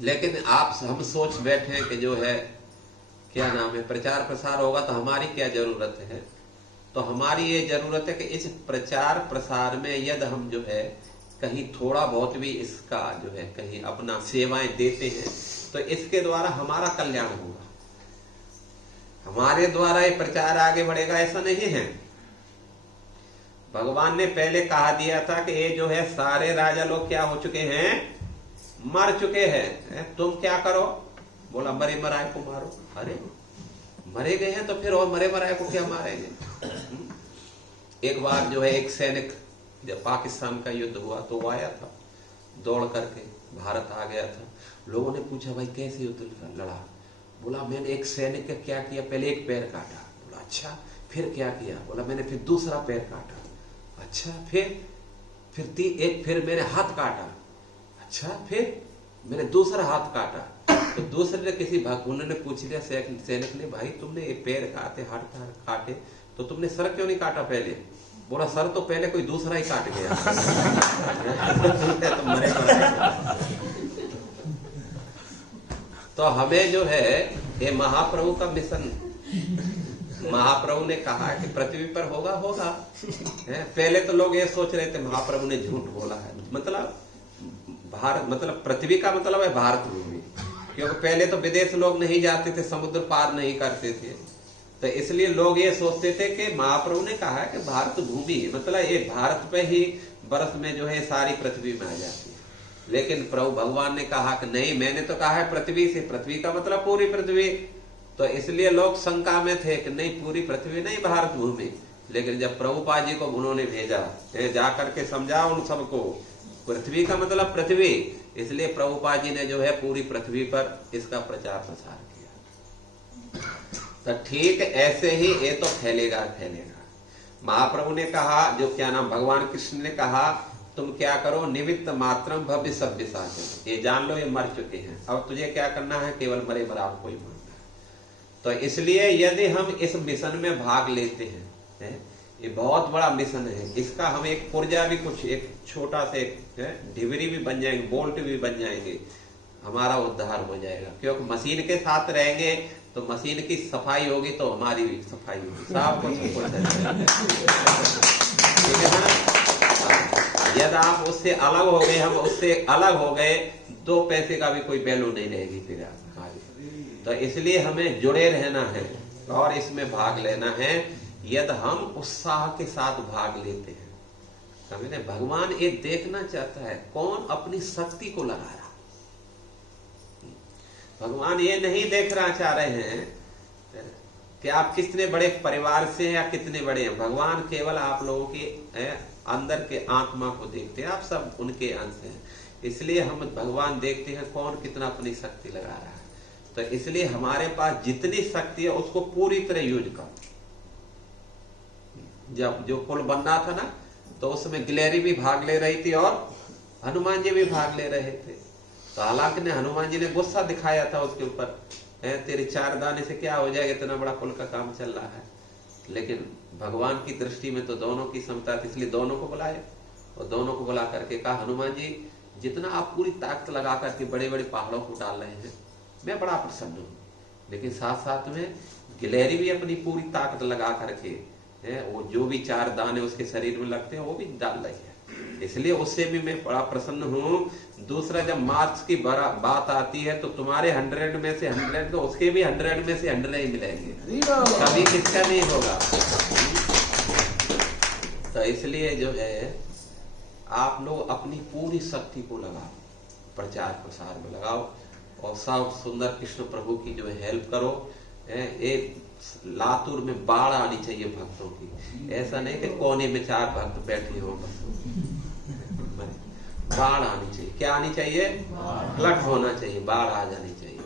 लेकिन हम सोच बैठे हैं कि जो है क्या नाम है, प्रचार प्रसार होगा तो हमारी क्या जरूरत है। तो हमारी ये जरूरत है कि इस प्रचार प्रसार में यदि हम जो है कहीं थोड़ा बहुत भी इसका जो है कहीं अपना सेवाएं देते हैं तो इसके द्वारा हमारा कल्याण होगा। हमारे द्वारा ये प्रचार आगे बढ़ेगा ऐसा नहीं है। भगवान ने पहले कहा दिया था कि ये जो है सारे राजा लोग क्या हो चुके हैं, मर चुके हैं। तुम क्या करो? बोला मरे मराए को मारो। अरे मरे गए हैं तो फिर और मरे मराए को क्या मारेंगे। एक बार जो है एक सैनिक, जब पाकिस्तान का युद्ध हुआ तो वो आया था दौड़ करके, भारत आ गया था। लोगों ने पूछा भाई कैसे युद्ध लड़ा? बोला मैंने एक सैनिक का क्या किया, पहले एक पैर काटा। बोला अच्छा, फिर क्या किया? बोला मैंने फिर दूसरा पैर काटा। अच्छा, फिर मैंने हाथ काटा। अच्छा, फिर मैंने दूसरा हाथ काटा। तो दूसरे ने उन्होंने पूछ लिया सैनिक ने, भाई तुमने ये पैर काटे, हाथ काटे, तो तुमने सर क्यों नहीं काटा पहले? बोला सर तो पहले कोई दूसरा ही काट गया। तो मरे तो हमें जो है ये महाप्रभु का मिशन, महाप्रभु ने कहा कि पृथ्वी पर होगा। पहले तो लोग ये सोच रहे थे महाप्रभु ने झूठ बोला है। मतलब भारत, मतलब पृथ्वी का मतलब है भारत भूमि, क्योंकि पहले तो विदेश लोग नहीं जाते थे, समुद्र पार नहीं करते थे। तो इसलिए लोग ये सोचते थे कि महाप्रभु ने कहा है कि भारत भूमि, मतलब ये भारत पे ही बरस में जो है सारी पृथ्वी में आ जाती है। लेकिन प्रभु भगवान ने कहा कि नहीं, मैंने तो कहा है पृथ्वी से, पृथ्वी का मतलब पूरी पृथ्वी। तो इसलिए लोग शंका में थे कि नहीं पूरी पृथ्वी नहीं, भारत भूमि। लेकिन जब प्रभुपाद जी को उन्होंने भेजा, जा करके समझा उन सबको पृथ्वी का मतलब पृथ्वी, इसलिए प्रभुपाद जी ने जो है पूरी पृथ्वी पर इसका प्रचार प्रसार किया। तो ठीक ऐसे ही ये तो फैलेगा। महाप्रभु ने कहा, जो क्या नाम भगवान कृष्ण ने कहा तुम क्या करो, निमित्त मात्रम भव्य सभ्य साचन, ये जान लो ये मर चुके हैं, अब तुझे क्या करना है, केवल मरे बराबर कोई मानना है। तो इसलिए यदि हम इस मिशन में भाग लेते हैं, ये बहुत बड़ा मिशन है, इसका हम एक पुर्जा भी, कुछ एक छोटा से ढिबरी भी बन जाएंगे, बोल्ट भी बन जाएंगे, हमारा उद्धार हो जाएगा। क्योंकि मशीन के साथ रहेंगे तो मशीन की सफाई होगी तो हमारी भी सफाई होगी, सब कुछ ठीक है ना। यदि आप उससे अलग हो गए, हम उससे अलग हो गए, 2 पैसे का भी कोई वैल्यू नहीं रहेगी फिर हमारी। तो इसलिए हमें जुड़े रहना है और इसमें भाग लेना है। यदि हम उत्साह के साथ भाग लेते हैं, समझे, भगवान ये देखना चाहता है कौन अपनी शक्ति को लगा रहा। भगवान ये नहीं देखना चाह रहे हैं कि आप कितने बड़े परिवार से हैं या कितने बड़े हैं। भगवान केवल आप लोगों के अंदर के आत्मा को देखते हैं, आप सब उनके अंश हैं। इसलिए हम भगवान देखते हैं कौन कितना अपनी शक्ति लगा रहा है। तो इसलिए हमारे पास जितनी शक्ति है उसको पूरी तरह यूज करो। जब जो पुल बन रहा था ना, तो उसमें गिलहरी भी भाग ले रही थी और हनुमान जी भी भाग ले रहे थे। तो हालांकि ने हनुमान जी ने गुस्सा दिखाया था उसके ऊपर, तेरे 4 दाने से क्या हो जाएगा, इतना बड़ा पुल का काम चल रहा है। लेकिन भगवान की दृष्टि में तो दोनों की समता थी, इसलिए दोनों को बुलाए और दोनों को बुला करके कहा, हनुमान जी जितना आप पूरी ताकत लगा करके बड़े बड़े पहाड़ों को डाल रहे हैं, मैं बड़ा प्रसन्न हूँ, लेकिन साथ साथ में गिलहरी भी अपनी पूरी ताकत लगा करके वो जो भी 4 दाने उसके शरीर में लगते हैं वो भी डाल रही है, इसलिए उससे भी मैं बड़ा प्रसन्न हूँ। दूसरा, जब मार्क्स की बात आती है तो तुम्हारे 100 में से 100 तो उसके भी 100 में से 100 ही मिलेंगे, कभी किसका नहीं होगा। तो इसलिए जो है आप लोग अपनी पूरी शक्ति को लगाओ, प्रचार प्रसार में लगाओ और सब सुंदर कृष्ण प्रभु की जो है हेल्प करो। एक लातूर में बाढ़ आनी चाहिए भक्तों की, ऐसा नहीं कि कोने में 4 भक्त बैठे हो, बस बाढ़ आनी चाहिए। क्या आनी चाहिए? फ्लड होना चाहिए, बाढ़ आ जानी चाहिए,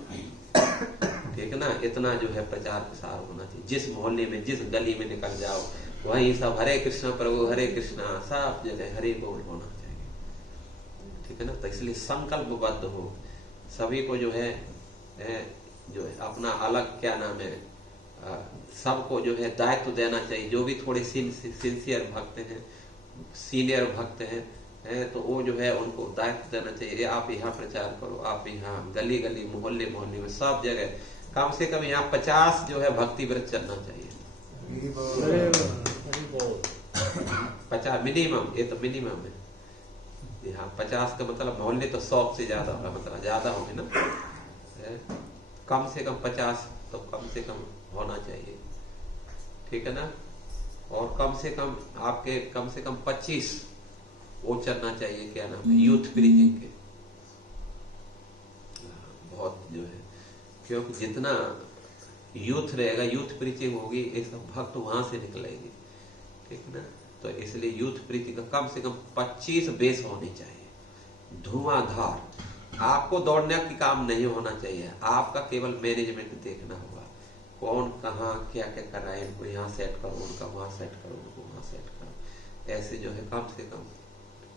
ठीक है ना। इतना जो है प्रचार प्रसार होना चाहिए। जिस मोहल्ले में, जिस गली में निकल जाओ वहीं सब हरे कृष्णा प्रभु हरे कृष्णा, सब जगह हरे बोल होना चाहिए, ठीक है ना। तो इसलिए संकल्पबद्ध हो, सभी को जो है अपना अलग क्या नाम है, सबको जो है दायित्व देना चाहिए। जो भी थोड़े सिंसियर भक्त हैं, सीनियर भक्त हैं, तो वो जो है उनको दायित्व देना चाहिए। आप यहाँ प्रचार करो, आप यहाँ गली गली मोहल्ले मोहल्ले में सब जगह कम से कम यहाँ 50 जो है भक्ति व्रत चलना चाहिए। 50 मिनिमम, ये तो मिनिमम है। यहाँ 50 का मतलब मोहल्ले तो 100 से ज्यादा होगा, मतलब ज्यादा होंगे ना। कम से कम 50 तो कम से कम होना चाहिए, ठीक है ना। और कम से कम आपके कम से कम 25 वो चलना चाहिए, क्या नाम है, यूथ प्रीचिंग के। बहुत जो है, क्योंकि जितना यूथ रहेगा, यूथ प्रीचिंग होगी, एक सब भक्त वहां से निकलेंगे, ठीक है ना। तो इसलिए यूथ प्रीचिंग का कम से कम 25 बेस होनी चाहिए, धुआंधार। आपको दौड़ने की काम नहीं होना चाहिए, आपका केवल मैनेजमेंट देखना होगा, कौन कहाँ क्या क्या कर रहा है, इनको यहाँ सेट करो, उनका वहां सेट करो, उनको वहां सेट करो। ऐसे जो है कम से कम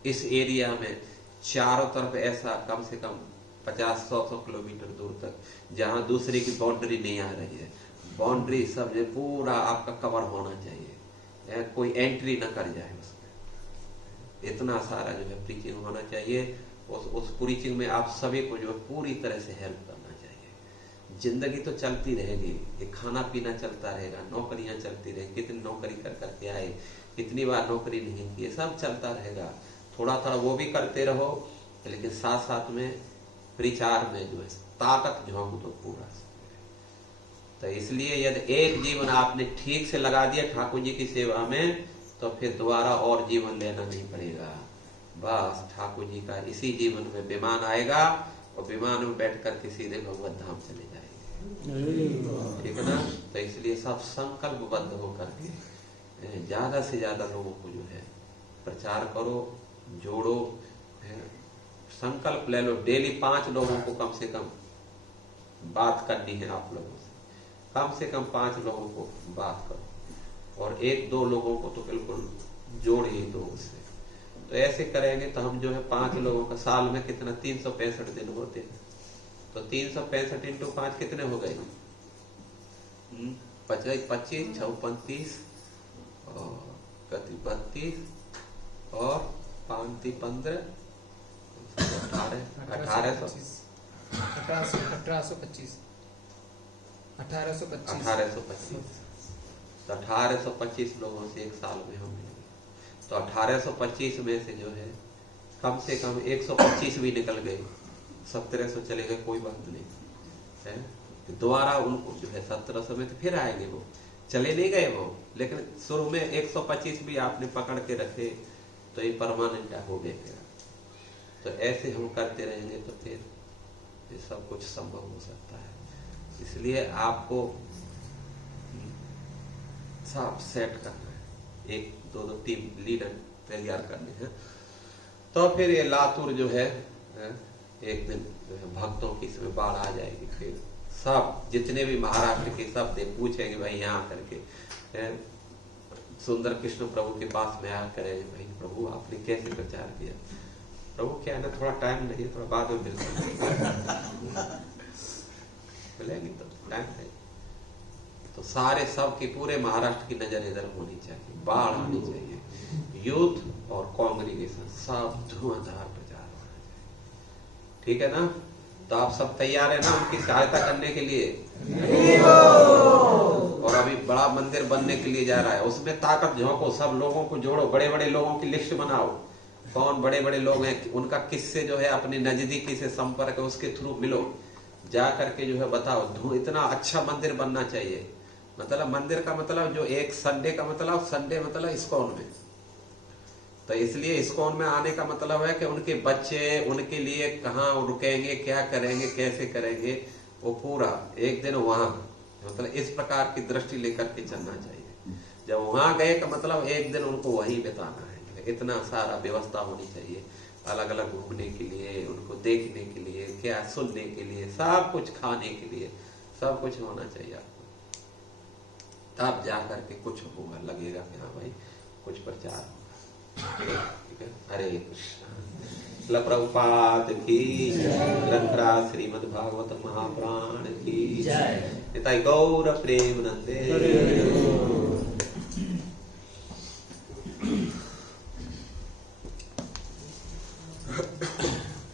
इस एरिया में चारों तरफ ऐसा कम से कम 50-100 किलोमीटर दूर तक, जहां दूसरे की बाउंड्री नहीं आ रही है, बाउंड्री सब जो पूरा आपका कवर होना चाहिए, कोई एंट्री ना कर जाए उसमें। इतना सारा जो है प्रीचिंग होना चाहिए। उस प्रीचिंग में आप सभी को जो है पूरी तरह से हेल्प करना चाहिए। जिंदगी तो चलती रहेगी, ये खाना पीना चलता रहेगा, नौकरियां चलती रहेगी, कितनी नौकरी कर करके आए, कितनी बार नौकरी नहीं की, सब चलता रहेगा। थोड़ा थोड़ा वो भी करते रहो, लेकिन साथ साथ में प्रचार में जो है ताकत झोंक दो पूरा। तो इसलिए यदि एक जीवन आपने ठीक से लगा दिया ठाकुर जी की सेवा में, तो फिर दोबारा और जीवन लेना नहीं पड़ेगा। बस ठाकुर जी का इसी जीवन में विमान आएगा और विमान में बैठ कर सीधे भगवत धाम चले जाएंगे, ठीक है ना। तो इसलिए सब संकल्पबद्ध होकर के ज्यादा से ज्यादा लोगों को जो है प्रचार करो, जोड़ो, संकल्प ले लो। डेली 5 लोगों को कम से कम बात करनी है आप लोगों से, कम से कम 5 लोगों को बात करो और 1-2 लोगों को तो बिल्कुल जोड़ ही दो उससे। तो ऐसे करेंगे तो हम जो है 5 लोगों का साल में कितना 365 दिन होते हैं। तो 365 इंटू 5 कितने हो गए? 25, 25, 6, 35 और 32 और 5, 15, 18, 1825 तो 1825 लोगों से एक साल में हम मिलेंगे। तो 1825 में से जो है कम से कम 125 भी निकल गए, 1700 चले गए, कोई बात नहीं है। दोबारा उनको जो है 1700 में तो फिर आएंगे, वो चले नहीं गए वो, लेकिन शुरू में 125 भी आपने पकड़ के रखे तो ये परमानेंट हो गए फिर। तो ऐसे हम करते रहेंगे तो फिर ये सब कुछ संभव हो सकता है। इसलिए आपको साफ सेट करना है, 1, 2 टीम लीडर तैयार करने हैं। तो फिर ये लातूर जो है एक दिन जो है भक्तों की इसमें बाढ़ आ जाएगी। फिर सब जितने भी महाराष्ट्र के सब दे पूछेंगे भाई यहाँ करके सुंदर कृष्ण प्रभु के पास में आया करेंगे, भाई प्रभु आपने कैसे प्रचार किया? प्रभु क्या है ना, थोड़ा टाइम नहीं, थोड़ा बाद में मिलेंगे तो टाइम है। तो सारे सब की पूरे महाराष्ट्र की नजर इधर होनी चाहिए, बाढ़ आनी चाहिए, यूथ और कांग्रेगेशन सब धुआंधार प्रचार होना चाहिए। ठीक है ना? तो आप सब तैयार है ना उनकी सहायता करने के लिए? और अभी बड़ा मंदिर बनने के लिए जा रहा है, उसमें ताकत झोंको, सब लोगों को जोड़ो, बड़े बड़े लोगों की लिस्ट बनाओ, कौन बड़े बड़े लोग हैं, उनका किससे जो है अपने नजदीकी से संपर्क है, उसके थ्रू मिलो, जा करके जो है बताओ। इतना अच्छा मंदिर बनना चाहिए। मतलब मंदिर का मतलब जो एक संडे का मतलब, संडे मतलब इस्कॉन में, तो इसलिए इस्कॉन में आने का मतलब है कि उनके बच्चे उनके लिए कहाँ रुकेंगे, क्या करेंगे, कैसे करेंगे, वो पूरा एक दिन वहां, मतलब इस प्रकार की दृष्टि लेकर के चलना चाहिए। जब वहां गए का मतलब एक दिन उनको वहीं बिताना है। इतना सारा व्यवस्था होनी चाहिए, अलग अलग घूमने के लिए, उनको देखने के लिए, क्या सुनने के लिए, सब कुछ खाने के लिए, सब कुछ होना चाहिए आपको। तब जा करके कुछ होगा, लगेगा कि हाँ भाई कुछ प्रचार होगा। ठीक है? हरे कृष्ण। प्रभुपाद की, ग्रंथराज श्रीमद् भागवत महापुराण की जय। गौर प्रेम नंदे।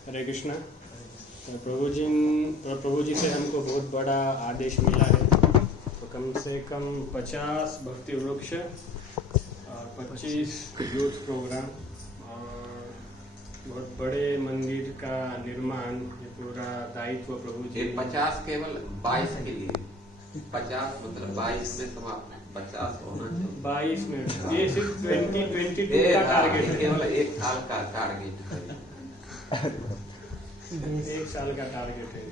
हरे कृष्णा। प्रभु जी से हमको बहुत बड़ा आदेश मिला है, तो कम से कम 50 भक्ति वृक्ष और 25 यूथ प्रोग्राम और बहुत बड़े मंदिर का निर्माण, ये पूरा दायित्व प्रभु जी। 50 केवल 22 के लिए, 50 मतलब 22 में समाप्त, 50 होना चाहिए 22 में। ये सिर्फ 2022 का टारगेट है, केवल 1 साल का टारगेट है। 1 साल का टारगेट है।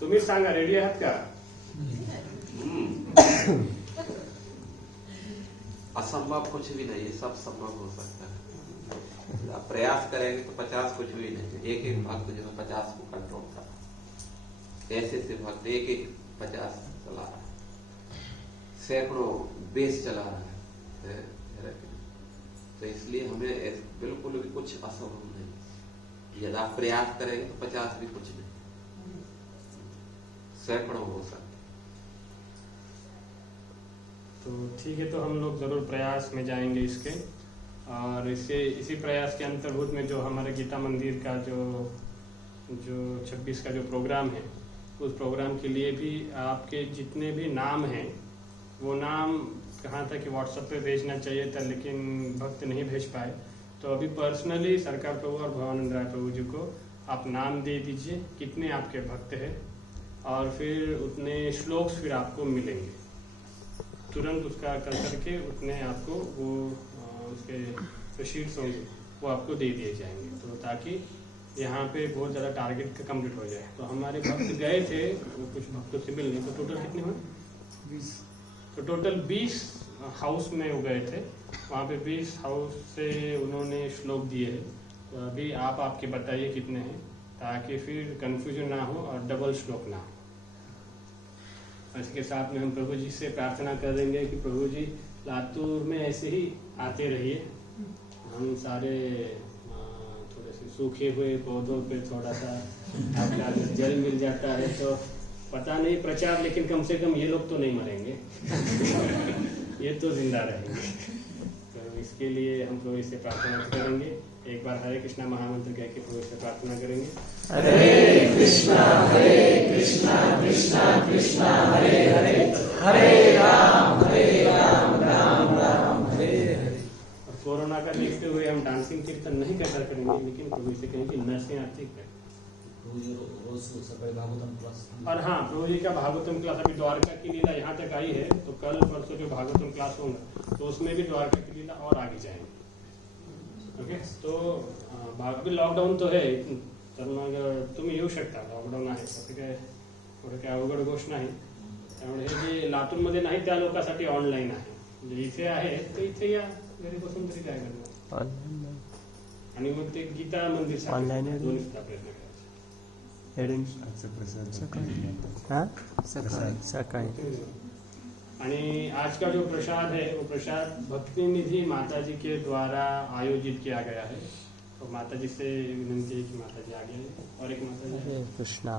तुम्ही सांगा, रेडी आहात का? असंभव कुछ भी नहीं है, सब संभव हो सकता है। आप प्रयास करेंगे तो 50 कुछ भी नहीं है। एक भक्त जो है 50 को कंट्रोल कर रहा है, ऐसे भक्त एक 50 चला रहा है, सैकड़ों बेस चला रहा है। तो इसलिए हमें बिल्कुल भी कुछ असंभव नहीं। यदि आप प्रयास करेंगे तो 50 भी कुछ नहीं, सैकड़ों हो सकते। तो ठीक है, तो हम लोग जरूर प्रयास में जाएंगे इसके, और इसी प्रयास के अंतर्भूत में जो हमारे गीता मंदिर का जो 26 का जो प्रोग्राम है, उस प्रोग्राम के लिए भी आपके जितने भी नाम हैं, वो नाम कहाँ था कि व्हाट्सएप पे भेजना चाहिए था, लेकिन भक्त नहीं भेज पाए। तो अभी पर्सनली सरकार प्रभु और भवानंद राय प्रभु जी को आप नाम दे दीजिए, कितने आपके भक्त हैं, और फिर उतने श्लोक्स फिर आपको मिलेंगे। तुरंत उसका कर करके उतने आपको वो उसके जो शीट्स होंगे वो आपको दे दिए जाएंगे, तो ताकि यहाँ पे बहुत ज़्यादा टारगेट का कंप्लीट हो जाए। तो हमारे भक्त गए थे, वो कुछ भक्तों से मिलने, तो टोटल कितने हुए? 20। तो टोटल 20 हाउस में वो गए थे, वहाँ पे 20 हाउस से उन्होंने श्लोक दिए हैं। तो अभी आप आपके बताइए कितने हैं, ताकि फिर कंफ्यूजन ना हो और डबल श्लोक ना हो। इसके साथ में हम प्रभु जी से प्रार्थना करेंगे कि प्रभु जी लातूर में ऐसे ही आते रहिए। हम सारे थोड़े से सूखे हुए पौधों पे थोड़ा सा आपका अगर जल मिल जाता है तो पता नहीं प्रचार, लेकिन कम से कम ये लोग तो नहीं मरेंगे ये तो जिंदा रहेंगे। तो इसके लिए हम प्रभु से प्रार्थना करेंगे। एक बार हरे कृष्णा महामंत्र कह के प्रभु से प्रार्थना करेंगे। हरे कृष्णा कृष्णा कृष्णा हरे हरे, हरे राम राम राम हरे हरे। और कोरोना का देखते हुए हम डांसिंग कीर्तन नहीं कर करेंगे, लेकिन प्रभु से कहेंगे नरसिंह आरती करें। और हाँ, प्रभु जी का भागवतम क्लास अभी द्वारका की लीला यहाँ तक आई है, तो कल परसों जो भागवतम क्लास होगा तो उसमें भी द्वारका की लीला और आगे जाएंगे। ओके, तो अभी लॉकडाऊन तो है, तर मग तुम्ही येऊ शकता, लॉकडाऊन आहे, असं काय थोडं काय अवघड गोष्ट नाही। त्यामुळे हे जे लातूरमध्ये नाही त्या लोकांसाठी ऑनलाईन आहे, म्हणजे इथे आहे तर इथे या, घरी बसून तरी काय करणार। आणि मग ते गीता मंदिर ऑनलाईन दोन्ही सुद्धा प्रयत्न करायचे। सकाळी। आणि आज का जो प्रसाद है वो प्रसाद भक्ति निधि माता जी के द्वारा आयोजित किया गया है। तो माता जी से विनंती है कि माता जी आगे, और एक माता जी कृष्णा।